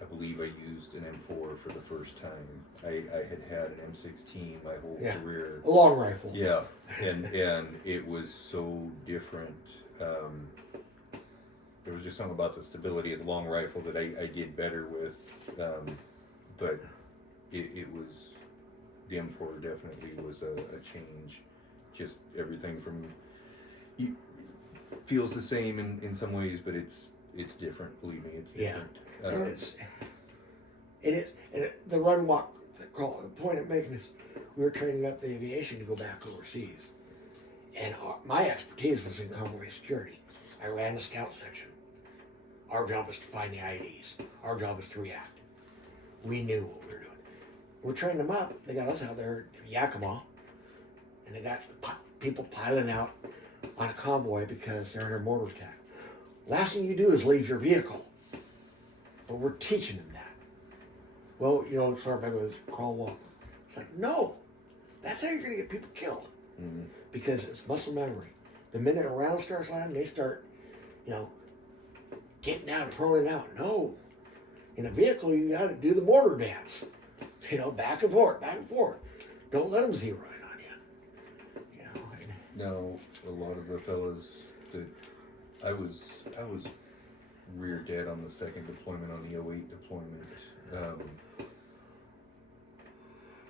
I believe I used an M4 for the first time. I had an M16 my whole career. A long rifle. Yeah, and it was so different. There was just something about the stability of the long rifle that I did better with, but it was, the M4 definitely was a change. Just everything from, feels the same in some ways, but it's different. Believe me, it's different. And it is. And the run walk, the point I'm making is, we were training up the aviation to go back overseas, and my expertise was in convoy security. I ran the scout section. Our job was to find the IDs. Our job was to react. We knew what we were doing. We're training them up. They got us out there to Yakima, and they got people piling out on a convoy because they're under mortar attack. Last thing you do is leave your vehicle. But we're teaching them that. Well, you know, start with crawl walk. It's like, no, that's how you're going to get people killed. Mm-hmm. Because it's muscle memory. The minute a round starts landing, they start, you know, getting down, proling out. No. In a vehicle, you got to do the mortar dance. You know, back and forth, back and forth. Don't let them zero in on you. You know. No, a lot of the fellas that I was rear dead on the second deployment, on the 08 deployment,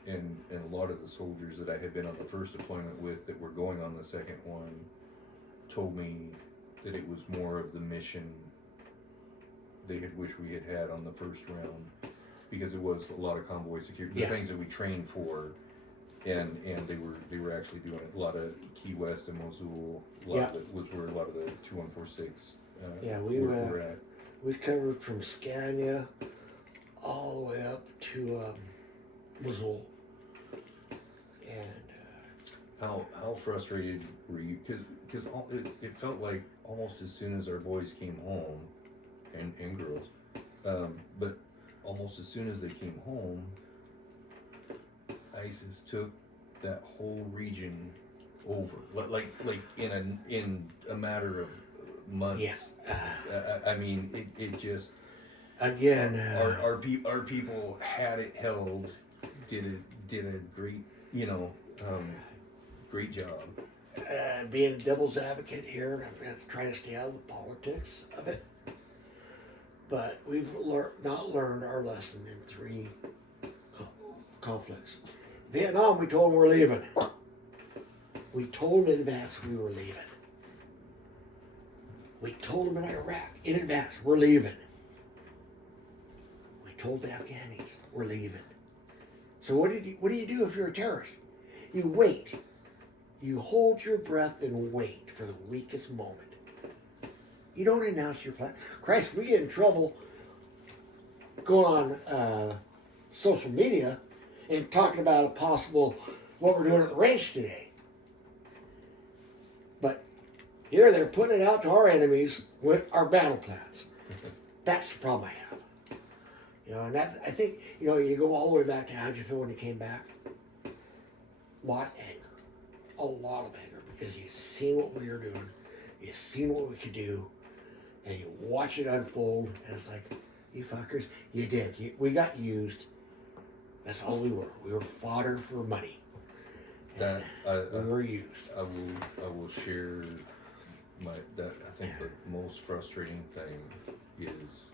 and a lot of the soldiers that I had been on the first deployment with that were going on the second one told me that it was more of the mission they had wished we had on the first round, because it was a lot of convoy security, the things that we trained for, and they were actually doing a lot of Key West and Mosul. A lot of it was where a lot of the 2146 were at. We covered from Scania all the way up to Mosul. And how frustrated were you? Because it felt like almost as soon as our boys came home, and girls, but almost as soon as they came home, ISIS took that whole region over, like in a matter of months. I mean, it just, again, our people had it held, did a great, great job. Being devil's advocate here, I'm trying to stay out of the politics of it. But we've not learned our lesson in 3 conflicts. Vietnam, we told them we're leaving. We told them in advance we were leaving. We told them in Iraq in advance we're leaving. We told the Afghanis we're leaving. So what do you do if you're a terrorist? You wait. You hold your breath and wait for the weakest moment. You don't announce your plan. Christ, we get in trouble going on social media and talking about a possible what we're doing at the range today. But here they're putting it out to our enemies with our battle plans. That's the problem I have. You know, and that's, I think, you know, you go all the way back to how'd you feel when you came back? A lot of anger. A lot of anger, because you've seen what we were doing. You've seen what we could do. And you watch it unfold, and it's like, you fuckers, you did. We got used. That's all we were. We were fodder for money. That we were used. I will share I think the most frustrating thing is,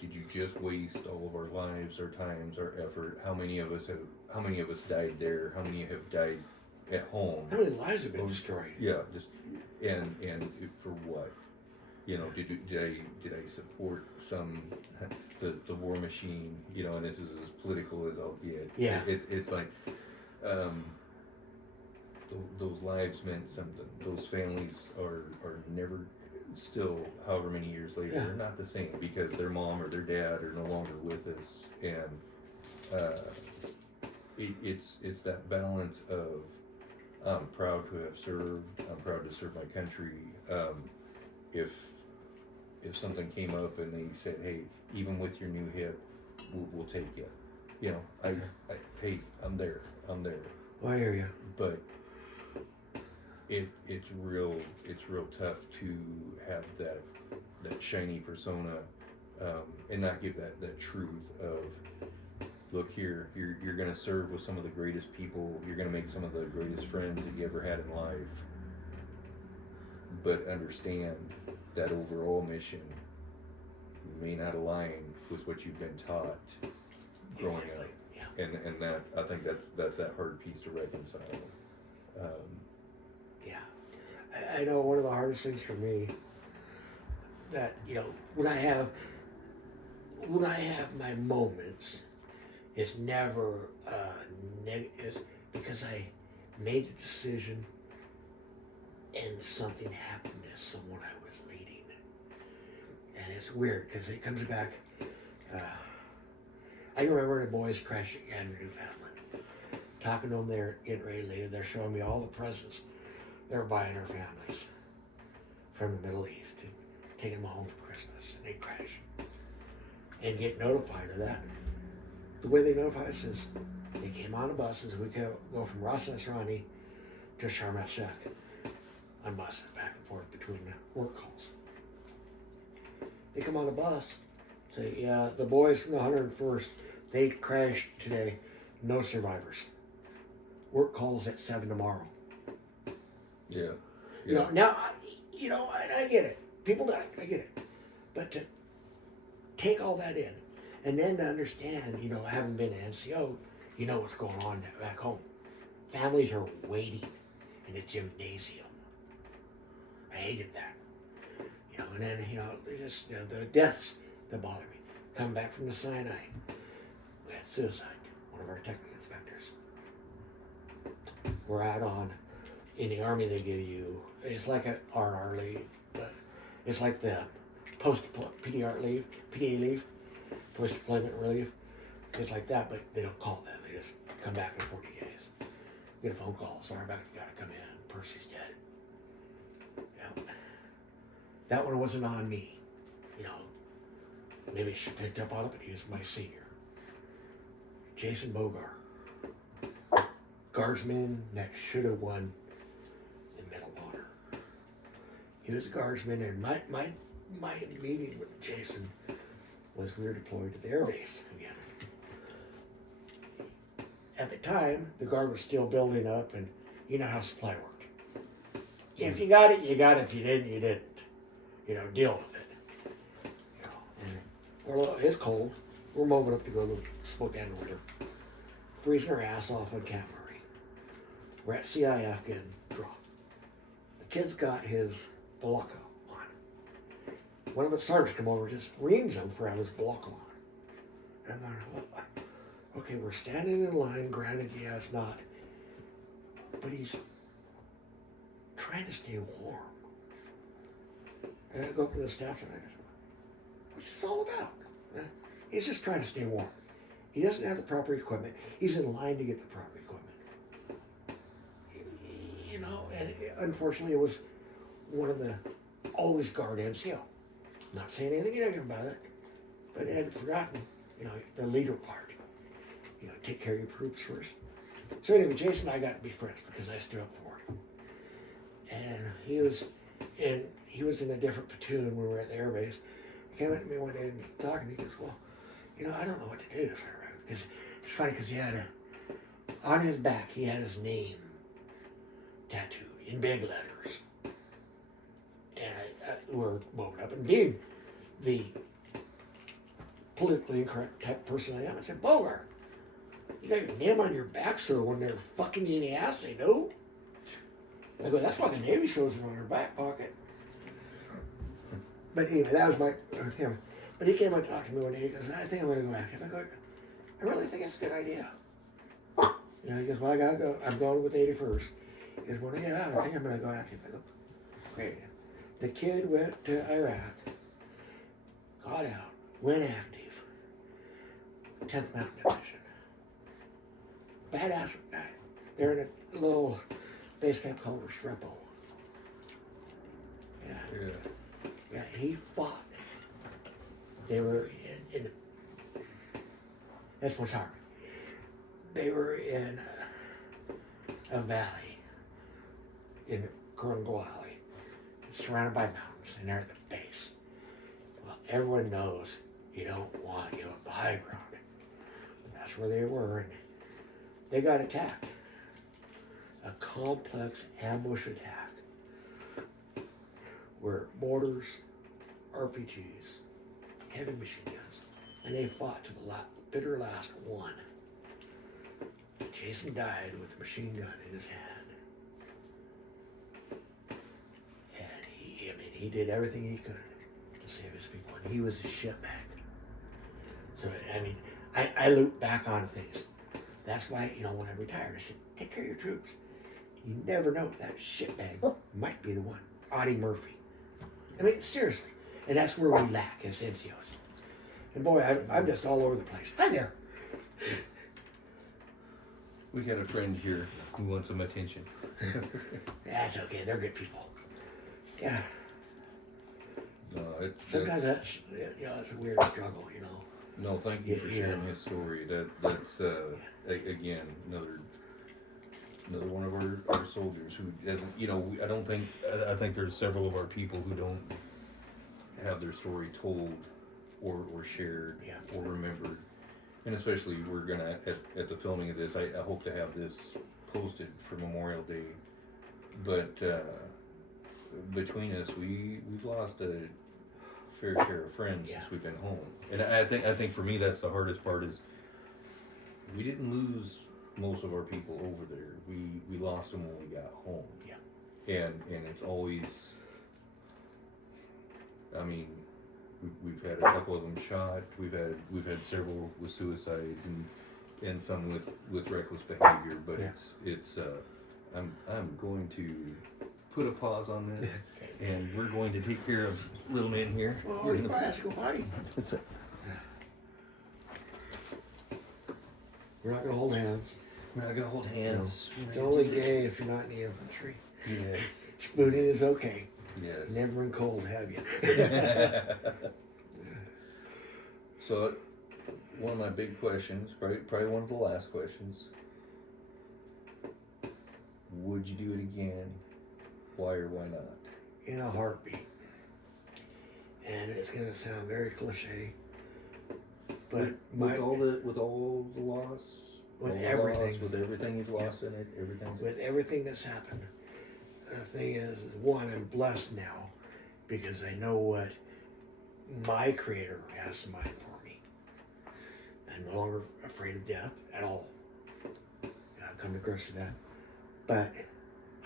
do did you just waste all of our lives, our times, our effort? How many of us died there? How many have died at home? How many lives have been destroyed? Yeah, just and for what? You know, did I support the war machine? You know, and this is as political as I'll get. Yeah. It's like those lives meant something. Those families are never, still however many years later, Yeah. they're not the same because their mom or their dad are no longer with us, and it's that balance of I'm proud to have served. I'm proud to serve my country. If something came up and they said, "Hey, even with your new hip, we'll take you," you know, hey, I'm there. Oh, I hear you. But it's real tough to have that shiny persona and not give that truth of, look here, you're going to serve with some of the greatest people, you're going to make some of the greatest friends that you ever had in life, but understand that overall mission may not align with what you've been taught growing Exactly. up. Yeah. And that, I think that's that hard piece to reconcile. Yeah. I know one of the hardest things for me that, you know, when I have my moments, it's never negative, because I made a decision and something happened to someone I was leading. And it's weird because it comes back. I remember the boys crashing at Newfoundland. Talking to them, they're getting ready to leave. They're showing me all the presents they're buying their families from the Middle East and taking them home for Christmas. And they crash and get notified of that. The way they notify us is they came on a bus, as we go from Ras Nasrani to Sharm el Sheikh on buses back and forth between the work calls. They come on a bus, say, yeah, the boys from the 101st, they crashed today, no survivors. Work calls at 7 tomorrow. Yeah. You know, now, you know, I get it. People die, I get it. But to take all that in, and then to understand, you know, having been an NCO, you know what's going on back home. Families are waiting in a gymnasium. I hated that. You know, and then, you know, just the deaths that bother me. Coming back from the Sinai, we had suicide, one of our technical inspectors. We're out on, in the Army they give you, it's like a RR leave, but it's like the PDR leave, PDA leave, post-deployment relief. It's like that, but they don't call that. They just come back in 40 days. Get a phone call, sorry about it, you gotta come in, person's dead. You know, that one wasn't on me. You know, maybe I should have picked up on it, but he was my senior. Jason Bogar. Guardsman that should have won the Medal of Honor. He was a guardsman, and my meeting with Jason was we were deployed to the air base again. At the time, the guard was still building up, and you know how supply worked. If you got it, you got it. If you didn't, you didn't. You know, deal with it. You know, and it's cold. We're moving up to go to Spokane winter. Freezing our ass off on Camp Murray. We're at CIF getting dropped. The kid's got his balaka on. One of the sergeants come over and just reams him for having his balaka on. And they're like, what? Okay, we're standing in line, granted, yeah, it's not. But he's trying to stay warm. And I go up to the staff and I go, what's this all about? He's just trying to stay warm. He doesn't have the proper equipment. He's in line to get the proper equipment. You know, and unfortunately it was one of the always guard NCO. Not saying anything negative about it, but I had forgotten, you know, the leader part. You know, take care of your troops first. So anyway, Jason and I got to be friends because I stood up for him. And he was in a different platoon when we were at the airbase. He came up to me one day and talking. He goes, well, you know, I don't know what to do, sir. Because it's funny because he had on his back, he had his name tattooed in big letters. And we're moving up, and being the politically incorrect type person I am. I said, Bogart, you got your name on your back, sir, when they're fucking you in the ass, they know. I go, that's why the Navy shows it on their back pocket. But anyway, that was my him. But he came and talked to me one day. He goes, I think I'm going to go active. I go, I really think it's a good idea. You know, he goes, well, I got to go. I'm going with 81st. He goes, well, yeah, I think I'm going to go active. I go, great. The kid went to Iraq, got out, went active. 10th Mountain Division. Badass guy. They're in a little base camp called Restrepo. Yeah. Yeah, he fought. They were in that's what's hard. They were in a valley in Corongo Valley, surrounded by mountains, and they're at the base. Well, everyone knows you don't want to give up the high ground. That's where they were, and they got attacked. A complex ambush attack where mortars, RPGs, heavy machine guns, and they fought to the bitter last one. Jason died with a machine gun in his hand. And he did everything he could to save his people, and he was a shitbag. So, I look back on things. That's why, when I retired, I said, take care of your troops. You never know, that shitbag might be the one. Audie Murphy. Seriously. And that's where we lack as NCOs. And boy, I'm just all over the place. Hi there. We got a friend here who wants some attention. That's okay. They're good people. Yeah. No, Sometimes that's it's a weird struggle, No, thank you for sharing his story. That's again another one of our soldiers who doesn't. I think there's several of our people who don't have their story told or shared or remembered. And especially we're gonna at the filming of this, I hope to have this posted for Memorial Day. But between us, we've lost a fair share of friends since we've been home. And I think for me that's the hardest part is we didn't lose most of our people over there. We lost them when we got home. Yeah. And it's always, we've had a couple of them shot. We've had several with suicides and some with reckless behavior. But it's I'm going to put a pause on this, and we're going to take care of little man here. Oh, you might have to go potty. That's it. We're not gonna hold hands. We're not gonna hold hands. No. It's only gay if you're not in the infantry. Yeah. Spooning is okay. Yes. Never been cold, have you? So, one of my big questions, probably one of the last questions. Would you do it again? Why or why not? In a heartbeat. And it's gonna sound very cliche, but with all the loss, with everything, with everything you've lost in it, with everything that's happened. The thing is, one, I'm blessed now because I know what my Creator has in mind for me. I'm no longer afraid of death at all. I've come to grips with that. But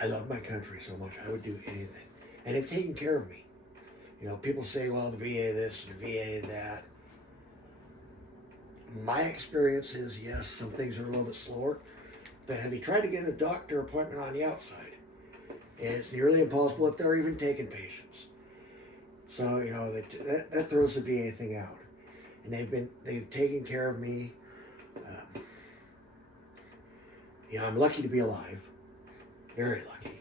I love my country so much, I would do anything. And they've taken care of me. People say, well, the VA this, the VA that. My experience is, yes, some things are a little bit slower. But have you tried to get a doctor appointment on the outside? It's nearly impossible if they're even taking patients. So, that throws the VA thing out. And they've taken care of me. I'm lucky to be alive. Very lucky.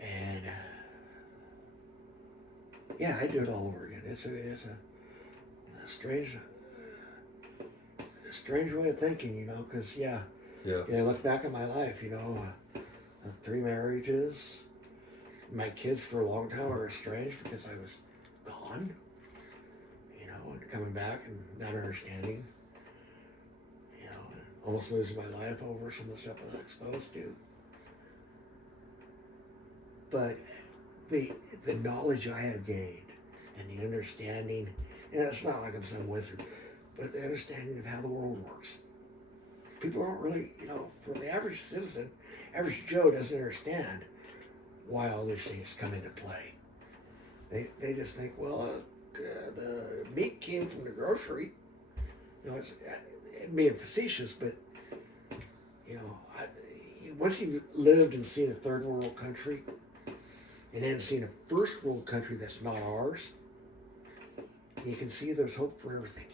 And I'd do it all over again. It's a strange way of thinking, because I look back at my life, 3 marriages. My kids for a long time were estranged because I was gone, and coming back and not understanding, and almost losing my life over some of the stuff I was exposed to. But the knowledge I have gained and the understanding And it's not like I'm some wizard, but the understanding of how the world works. People don't really, for the average citizen, average Joe doesn't understand why all these things come into play. They just think, well, the meat came from the grocery. It's being facetious, but once you've lived and seen a third world country, and then seen a first world country that's not ours, you can see there's hope for everything.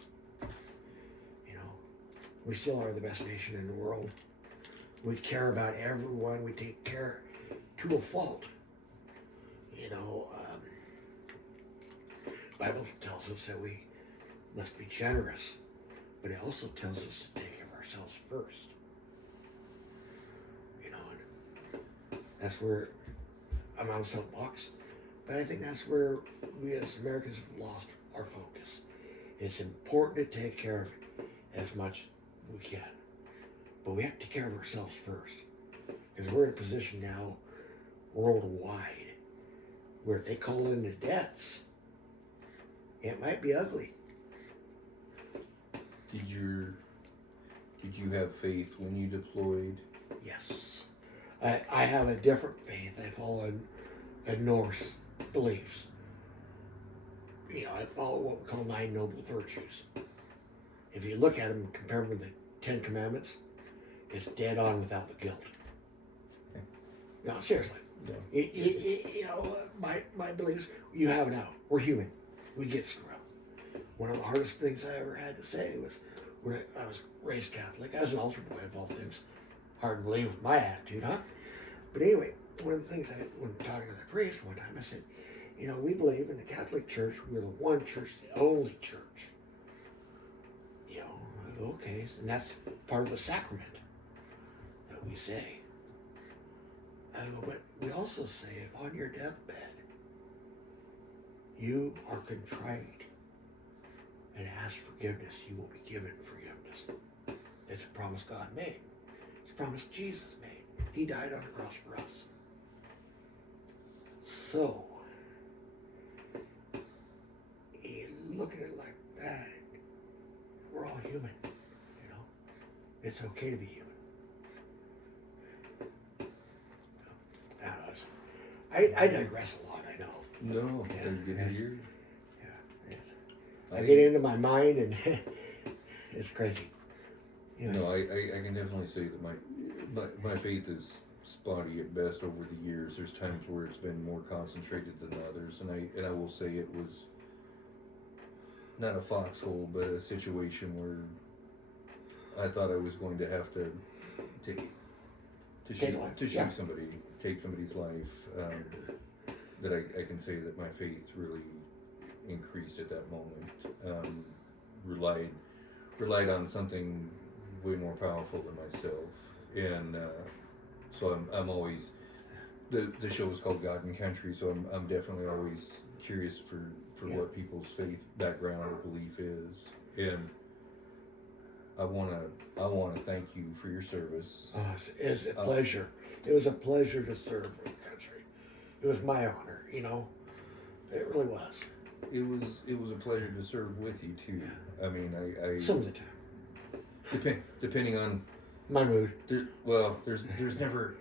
We still are the best nation in the world. We care about everyone. We take care to a fault. Bible tells us that we must be generous, but it also tells us to take care of ourselves first. And that's where I'm on a soapbox, but I think that's where we as Americans have lost our focus. It's important to take care of as much as we can, but we have to take care of ourselves first, because we're in a position now worldwide where if they call in the debts, it might be ugly. Did you have faith when you deployed? Yes. I have a different faith. I follow a Norse beliefs. I follow what we call 9 noble virtues. If you look at them and compare them with the 10 Commandments, it's dead on without the guilt. Okay. No, seriously. Yeah. My beliefs, you have it out. We're human. We get screwed up. One of the hardest things I ever had to say was when I was raised Catholic. I was an altar boy of all things. Hard to believe with my attitude, huh? But anyway, one of the things when talking to the priest one time, I said, we believe in the Catholic Church, we're the one church, the only church. Okay, and that's part of the sacrament that we say. I go, but we also say if on your deathbed you are contrite and ask forgiveness, you will be given forgiveness. It's a promise God made. It's a promise Jesus made. He died on the cross for us. So, you look at it like that, we're all human, It's okay to be human. I digress a lot, I know. No, Yeah, good yes. to hear. Yeah, I get into my mind and it's crazy. No, I can definitely say that my faith is spotty at best over the years. There's times where it's been more concentrated than others, and I will say it was not a foxhole, but a situation where I thought I was going to have to shoot somebody, take somebody's life. That I can say that my faith really increased at that moment. Relied on something way more powerful than myself, and so I'm always the show is called God and Country, so I'm definitely always curious for what people's faith background or belief is, and I wanna thank you for your service. It's a pleasure. It was a pleasure to serve the country. It was my honor, It really was. It was a pleasure to serve with you too. Yeah. I mean, I some of the time. Depending on my mood. There's never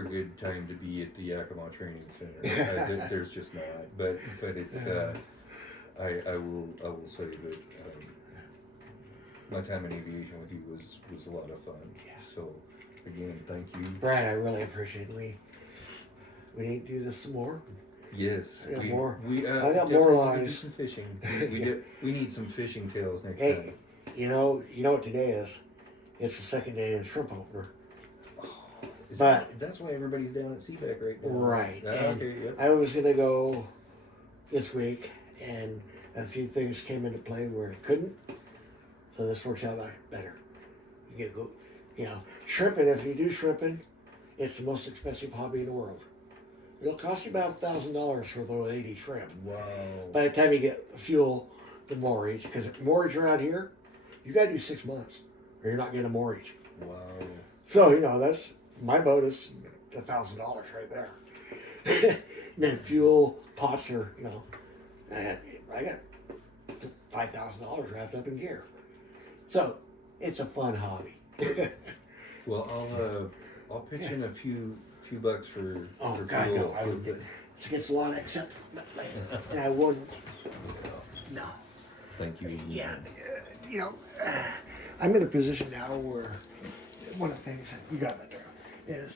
a good time to be at the Yakima Training Center. There's just not. But it's I will say that my time in aviation with you was a lot of fun. Yeah. So again, thank you, Brad. I really appreciate it. We need to do this some more. Yes, I got we more definitely lines. need to do some fishing. We need some fishing tales next Hey, time. you know what today is? It's the second day of the shrimp opener. That's why everybody's down at Seabeck right now. Right. And Okay. Yep. I was gonna go this week, and a few things came into play where it couldn't. So this works out better. You get go, shrimping. If you do shrimping, it's the most expensive hobby in the world. It'll cost you about $1,000 for about 80 shrimp. Wow. By the time you get the fuel, the moorage, because mortgage around here, you got to do 6 months, or you're not getting a mortgage. Wow. So that's my boat is $1,000 right there. And then fuel, pots are I got $5,000 wrapped up in gear. So it's a fun hobby. Well, I'll pitch in a few bucks for Oh for God, fuel. no! I would. It's against the law to accept, and I wouldn't. No. Thank you. Yeah, you know, I'm in a position now where one of the things that you got that is